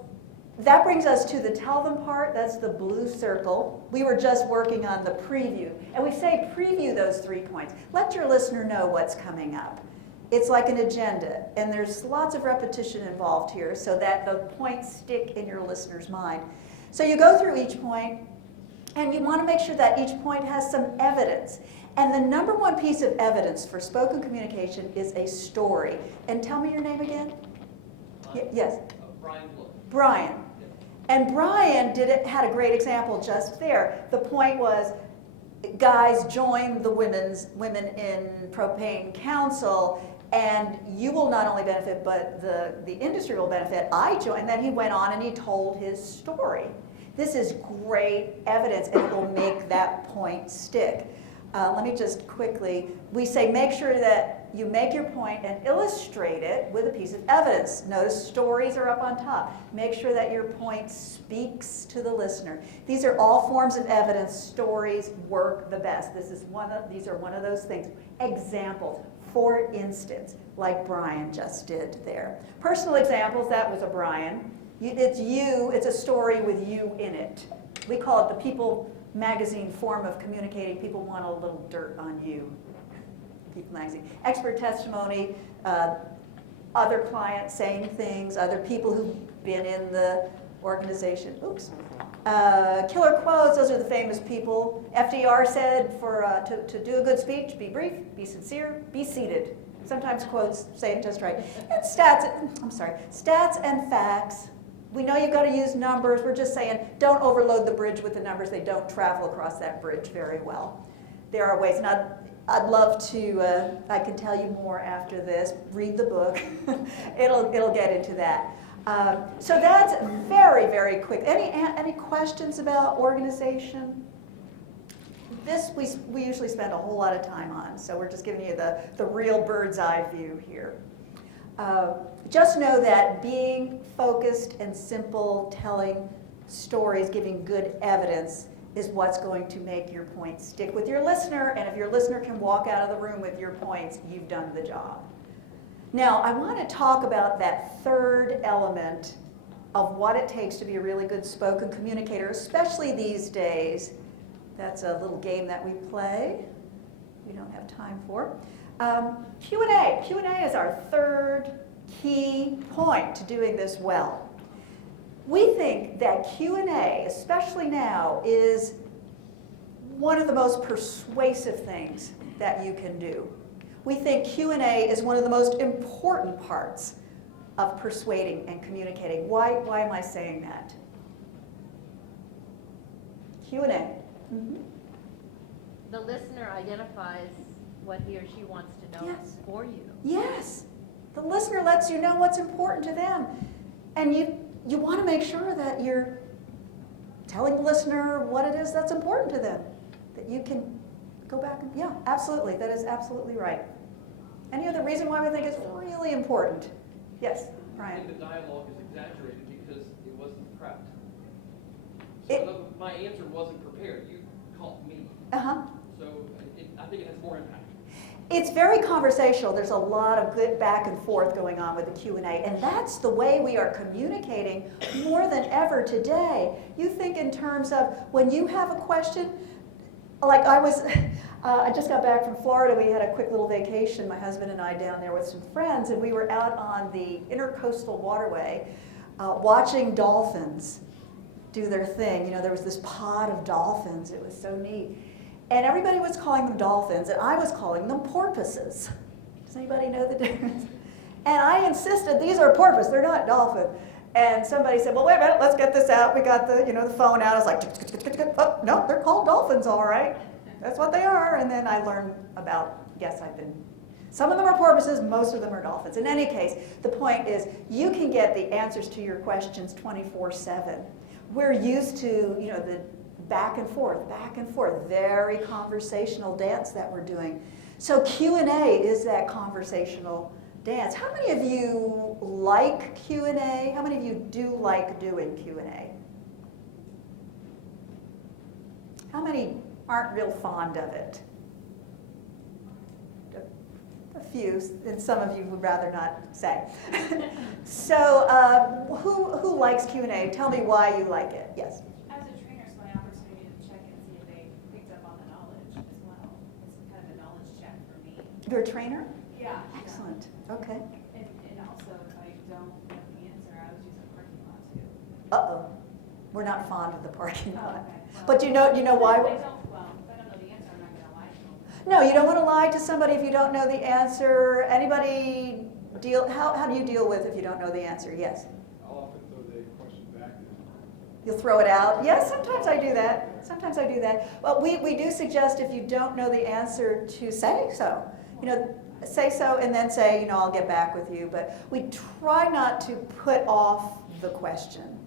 that brings us to the tell them part. That's the blue circle. We were just working on the preview. And we say preview those 3 points. Let your listener know what's coming up. It's like an agenda, and there's lots of repetition involved here so that the points stick in your listener's mind. So you go through each point, and you want to make sure that each point has some evidence. And the number 1 piece of evidence for spoken communication is a story. And tell me your name again. Yes. Brian Blow. Brian. And Brian had a great example just there. The point was, guys, join the Women in Propane Council, and you will not only benefit, but the industry will benefit. I joined, and then he went on and he told his story. This is great evidence, and it will make that point stick. Let me just quickly, we say make sure that you make your point and illustrate it with a piece of evidence. Notice stories are up on top. Make sure that your point speaks to the listener. These are all forms of evidence. Stories work the best. These are one of those things. Examples, for instance, like Brian just did there. Personal examples, that was a Brian. It's a story with you in it. We call it the People magazine form of communicating. People want a little dirt on you. People magazine. Expert testimony, other clients saying things, other people who've been in the organization. Oops. Killer quotes, those are the famous people. FDR said to do a good speech, be brief, be sincere, be seated. Sometimes quotes say it just right. And stats and facts. We know you've got to use numbers. We're just saying don't overload the bridge with the numbers. They don't travel across that bridge very well. There are ways, and I'd love to, I can tell you more after this. Read the book. It'll get into that. So that's very, very quick. Any questions about organization? This we usually spend a whole lot of time on, so we're just giving you the real bird's eye view here. Just know that being focused and simple, telling stories, giving good evidence is what's going to make your point stick with your listener, and if your listener can walk out of the room with your points, you've done the job. Now, I want to talk about that 3rd element of what it takes to be a really good spoken communicator, especially these days. That's a little game that we play. We don't have time for. Q&A. Q&A is our 3rd key point to doing this well. We think that Q&A, especially now, is one of the most persuasive things that you can do. We think Q&A is one of the most important parts of persuading and communicating. Why am I saying that? Q&A. Mm-hmm. The listener identifies what he or she wants to know Yes. for you. Yes. The listener lets you know what's important to them. And you want to make sure that you're telling the listener what it is that's important to them. That you can go back and, yeah, absolutely. That is absolutely right. Any other reason why we think it's really important? Yes, I Brian. think the dialogue is exaggerated because it wasn't prepped. It- So my answer wasn't prepared. You called me. Uh-huh. So I think it has more impact. It's very conversational. There's a lot of good back and forth going on with the Q&A, and that's the way we are communicating more than ever today. You think in terms of when you have a question, like I just got back from Florida. We had a quick little vacation, my husband and I, down there with some friends, and we were out on the Intercoastal Waterway watching dolphins do their thing. You know, there was this pod of dolphins. It was so neat. And everybody was calling them dolphins, and I was calling them porpoises. Does anybody know the difference? And I insisted, these are porpoise, they're not dolphin. And somebody said, well, wait a minute, let's get this out. We got the phone out. I was like, oh, no, they're called dolphins, all right. That's what they are. And then I learned about, yes, some of them are porpoises, most of them are dolphins. In any case, the point is you can get the answers to your questions 24/7. We're used to, the back and forth, very conversational dance that we're doing. So Q&A is that conversational dance. How many of you like Q&A? How many of you do like doing Q&A? How many aren't real fond of it? A few, and some of you would rather not say. So who likes Q&A? Tell me why you like it. Yes? As a trainer, it's my opportunity to check and see if they picked up on the knowledge as well. It's kind of a knowledge check for me. You're a trainer? Yeah. Excellent. Okay. And also, if I don't know the answer, I would use a parking lot too. Uh-oh. We're not fond of the parking Oh, lot. okay. Well, But you know why? If I don't know the answer, I'm not gonna lie to them. No, you don't want to lie to somebody if you don't know the answer. Anybody how do you deal with if you don't know the answer? Yes. I'll often throw the question back to them. You'll throw it out? Yes, sometimes I do that. Well, we do suggest if you don't know the answer to say so. Say so and then say, I'll get back with you. But we try not to put off the question.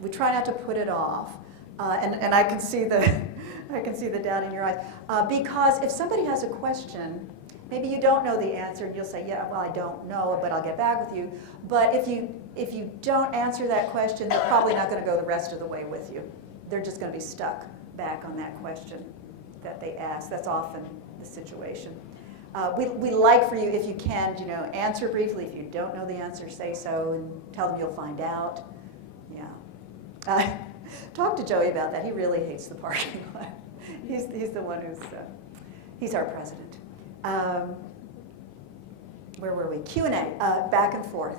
We try not to put it off. And I can see the doubt in your eyes. Because if somebody has a question, maybe you don't know the answer, and you'll say, yeah, well, I don't know, but I'll get back with you. But if you don't answer that question, they're probably not going to go the rest of the way with you. They're just going to be stuck back on that question that they asked. That's often the situation. We like for you, if you can, answer briefly. If you don't know the answer, say so, and tell them you'll find out. Yeah. Talk to Joey about that. He really hates the parking lot. He's the one he's our president. Where were we? Q&A, back and forth.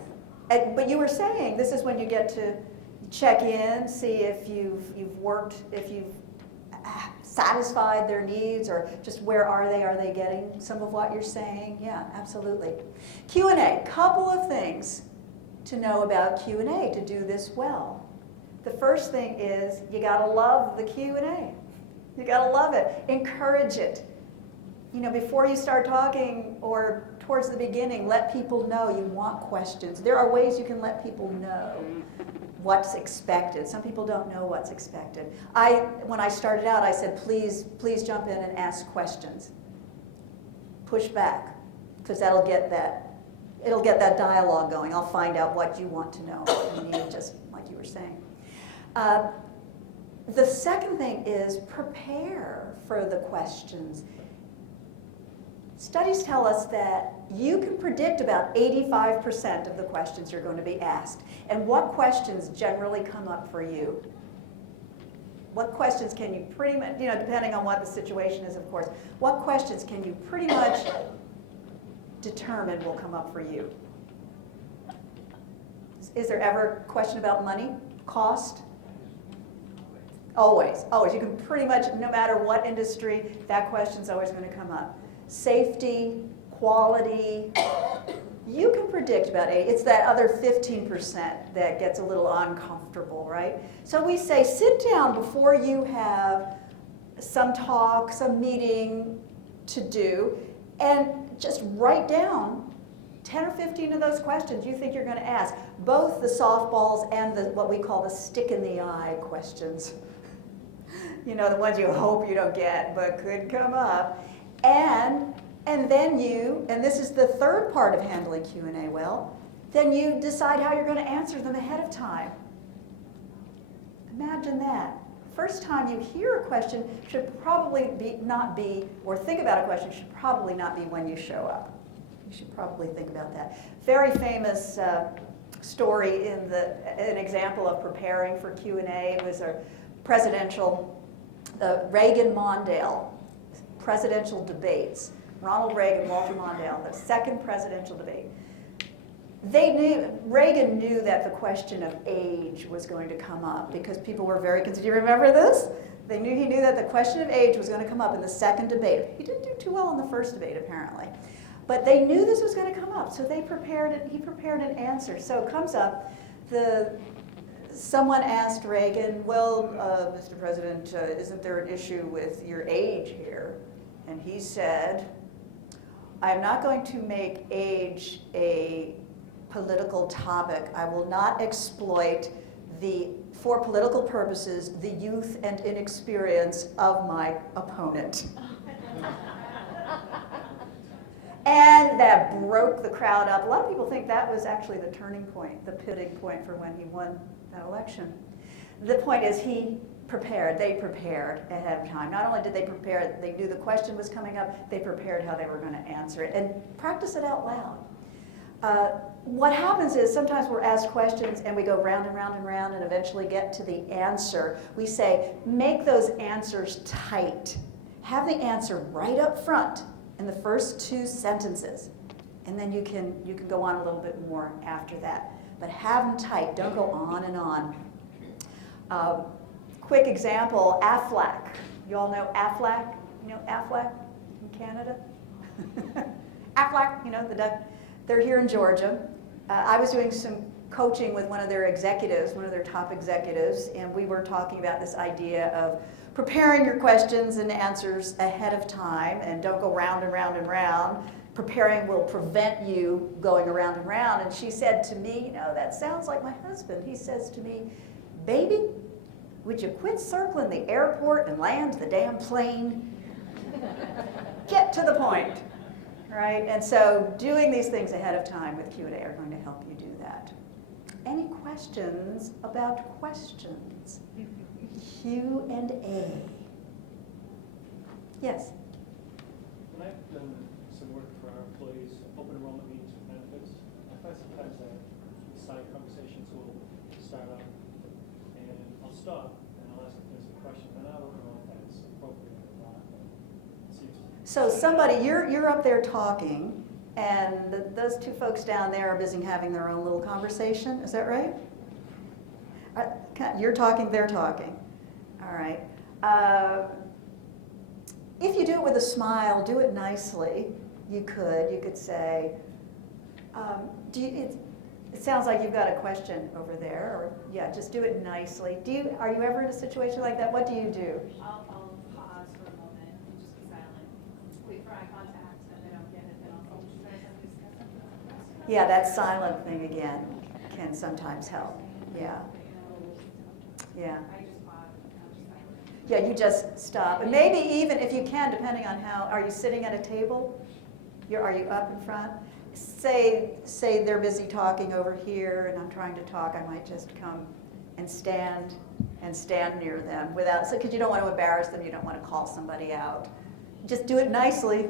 But you were saying this is when you get to check in, see if you've worked, if you've satisfied their needs, or just where are they? Are they getting some of what you're saying? Yeah, absolutely. Q&A, couple of things to know about Q&A to do this well. The first thing is you got to love the Q&A. You got to love it. Encourage it. Before you start talking or towards the beginning, let people know you want questions. There are ways you can let people know what's expected. Some people don't know what's expected. When I started out, I said, please jump in and ask questions. Push back, because it'll get that dialogue going. I'll find out what you want to know, just like you were saying. The second thing is prepare for the questions. Studies tell us that you can predict about 85% of the questions you're going to be asked. And what questions generally come up for you? What questions can you pretty much, depending on what the situation is, of course, what questions can you pretty much determine will come up for you? Is there ever a question about money, cost? Always, always. You can pretty much, no matter what industry, that question's always going to come up. Safety, quality, you can predict about 80. It's that other 15% that gets a little uncomfortable, right? So we say, sit down before you have some talk, some meeting to do, and just write down 10 or 15 of those questions you think you're going to ask. Both the softballs and the what we call the stick in the eye questions. You know, the ones you hope you don't get, but could come up. And then you, and this is the third part of handling Q&A well, then you decide how you're going to answer them ahead of time. Imagine that. First time you hear a question should probably not be, or think about a question, should probably not be when you show up. You should probably think about that. Very famous story an example of preparing for Q&A was a presidential, the Reagan-Mondale presidential debates. Ronald Reagan, Walter Mondale, the second presidential debate. Reagan knew that the question of age was going to come up because people were very concerned. Do you remember this? He knew that the question of age was going to come up in the second debate. He didn't do too well in the first debate, apparently. But they knew this was going to come up, so he prepared an answer. So it comes up, someone asked Reagan, well, Mr. President, isn't there an issue with your age here? And he said, I'm not going to make age a political topic. I will not exploit for political purposes, the youth and inexperience of my opponent. And that broke the crowd up. A lot of people think that was actually the turning point, the pivoting point for when he won that election. The point is they prepared ahead of time. Not only did they prepare, they knew the question was coming up, they prepared how they were going to answer it, and practice it out loud. What happens is sometimes we're asked questions and we go round and round and round and eventually get to the answer. We say, make those answers tight. Have the answer right up front in the first 2 sentences, and then you can go on a little bit more after that. But have them tight, don't go on and on. Quick example, Aflac. You all know Aflac? You know Aflac in Canada? Aflac, you know, the duck. They're here in Georgia. I was doing some coaching with one of their executives, one of their top executives, and we were talking about this idea of preparing your questions and answers ahead of time, and don't go round and round and round. Preparing will prevent you going around and round. And she said to me, you know, that sounds like my husband. He says to me, baby, would you quit circling the airport and land the damn plane? Get to the point, right? And so doing these things ahead of time with Q&A are going to help you do that. Any questions about questions? Q&A. Yes? When I've done some work for our employees, open enrollment meetings for benefits, I find sometimes that side conversations will start up and I'll stop and I'll ask if there's a question, but I don't know if that's appropriate or not. So somebody, you're up there talking, and those 2 folks down there are busy having their own little conversation. Is that right? You're talking, they're talking. All right. If you do it with a smile, do it nicely. You could say, it sounds like you've got a question over there, or yeah, just do it nicely. Are you ever in a situation like that? What do you do? I'll pause for a moment and just be silent. Wait for eye contact, and they don't get it, then I'll discuss. Yeah, that silent thing again can sometimes help. Yeah. Yeah. I just pause, and I'm just silent. Yeah, you just stop. And maybe even if you can, depending on how, are you sitting at a table? Are you up in front? Say they're busy talking over here and I'm trying to talk, I might just come and stand near them because you don't want to embarrass them, you don't want to call somebody out. Just do it nicely.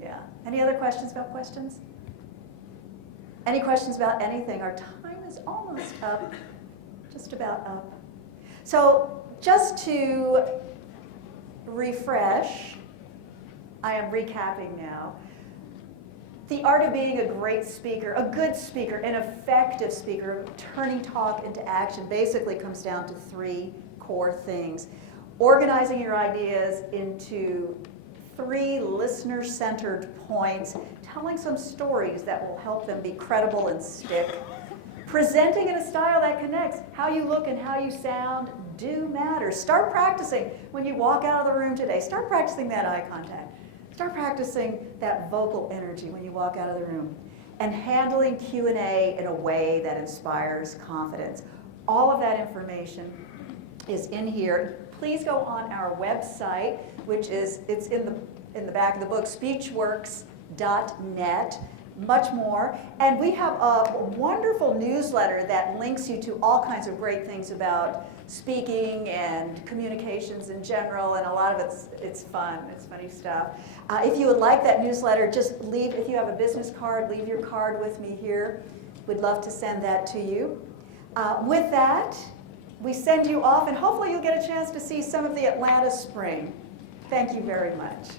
Yeah. Any other questions about questions? Any questions about anything? Our time is almost up, just about up. So just to refresh, I am recapping now. The art of being a great speaker, a good speaker, an effective speaker, turning talk into action basically comes down to 3 core things. Organizing your ideas into 3 listener-centered points, telling some stories that will help them be credible and stick. Presenting in a style that connects. How you look and how you sound do matter. Start practicing when you walk out of the room today. Start practicing that eye contact. Start practicing that vocal energy when you walk out of the room. And handling Q&A in a way that inspires confidence. All of that information is in here. Please go on our website, which is, it's in the back of the book, speechworks.net. Much more. And we have a wonderful newsletter that links you to all kinds of great things about speaking and communications in general, and a lot of it's fun. It's funny stuff. If you would like that newsletter, just leave, if you have a business card, leave your card with me here. We'd love to send that to you. With that, we send you off, and hopefully you'll get a chance to see some of the Atlanta spring. Thank you very much.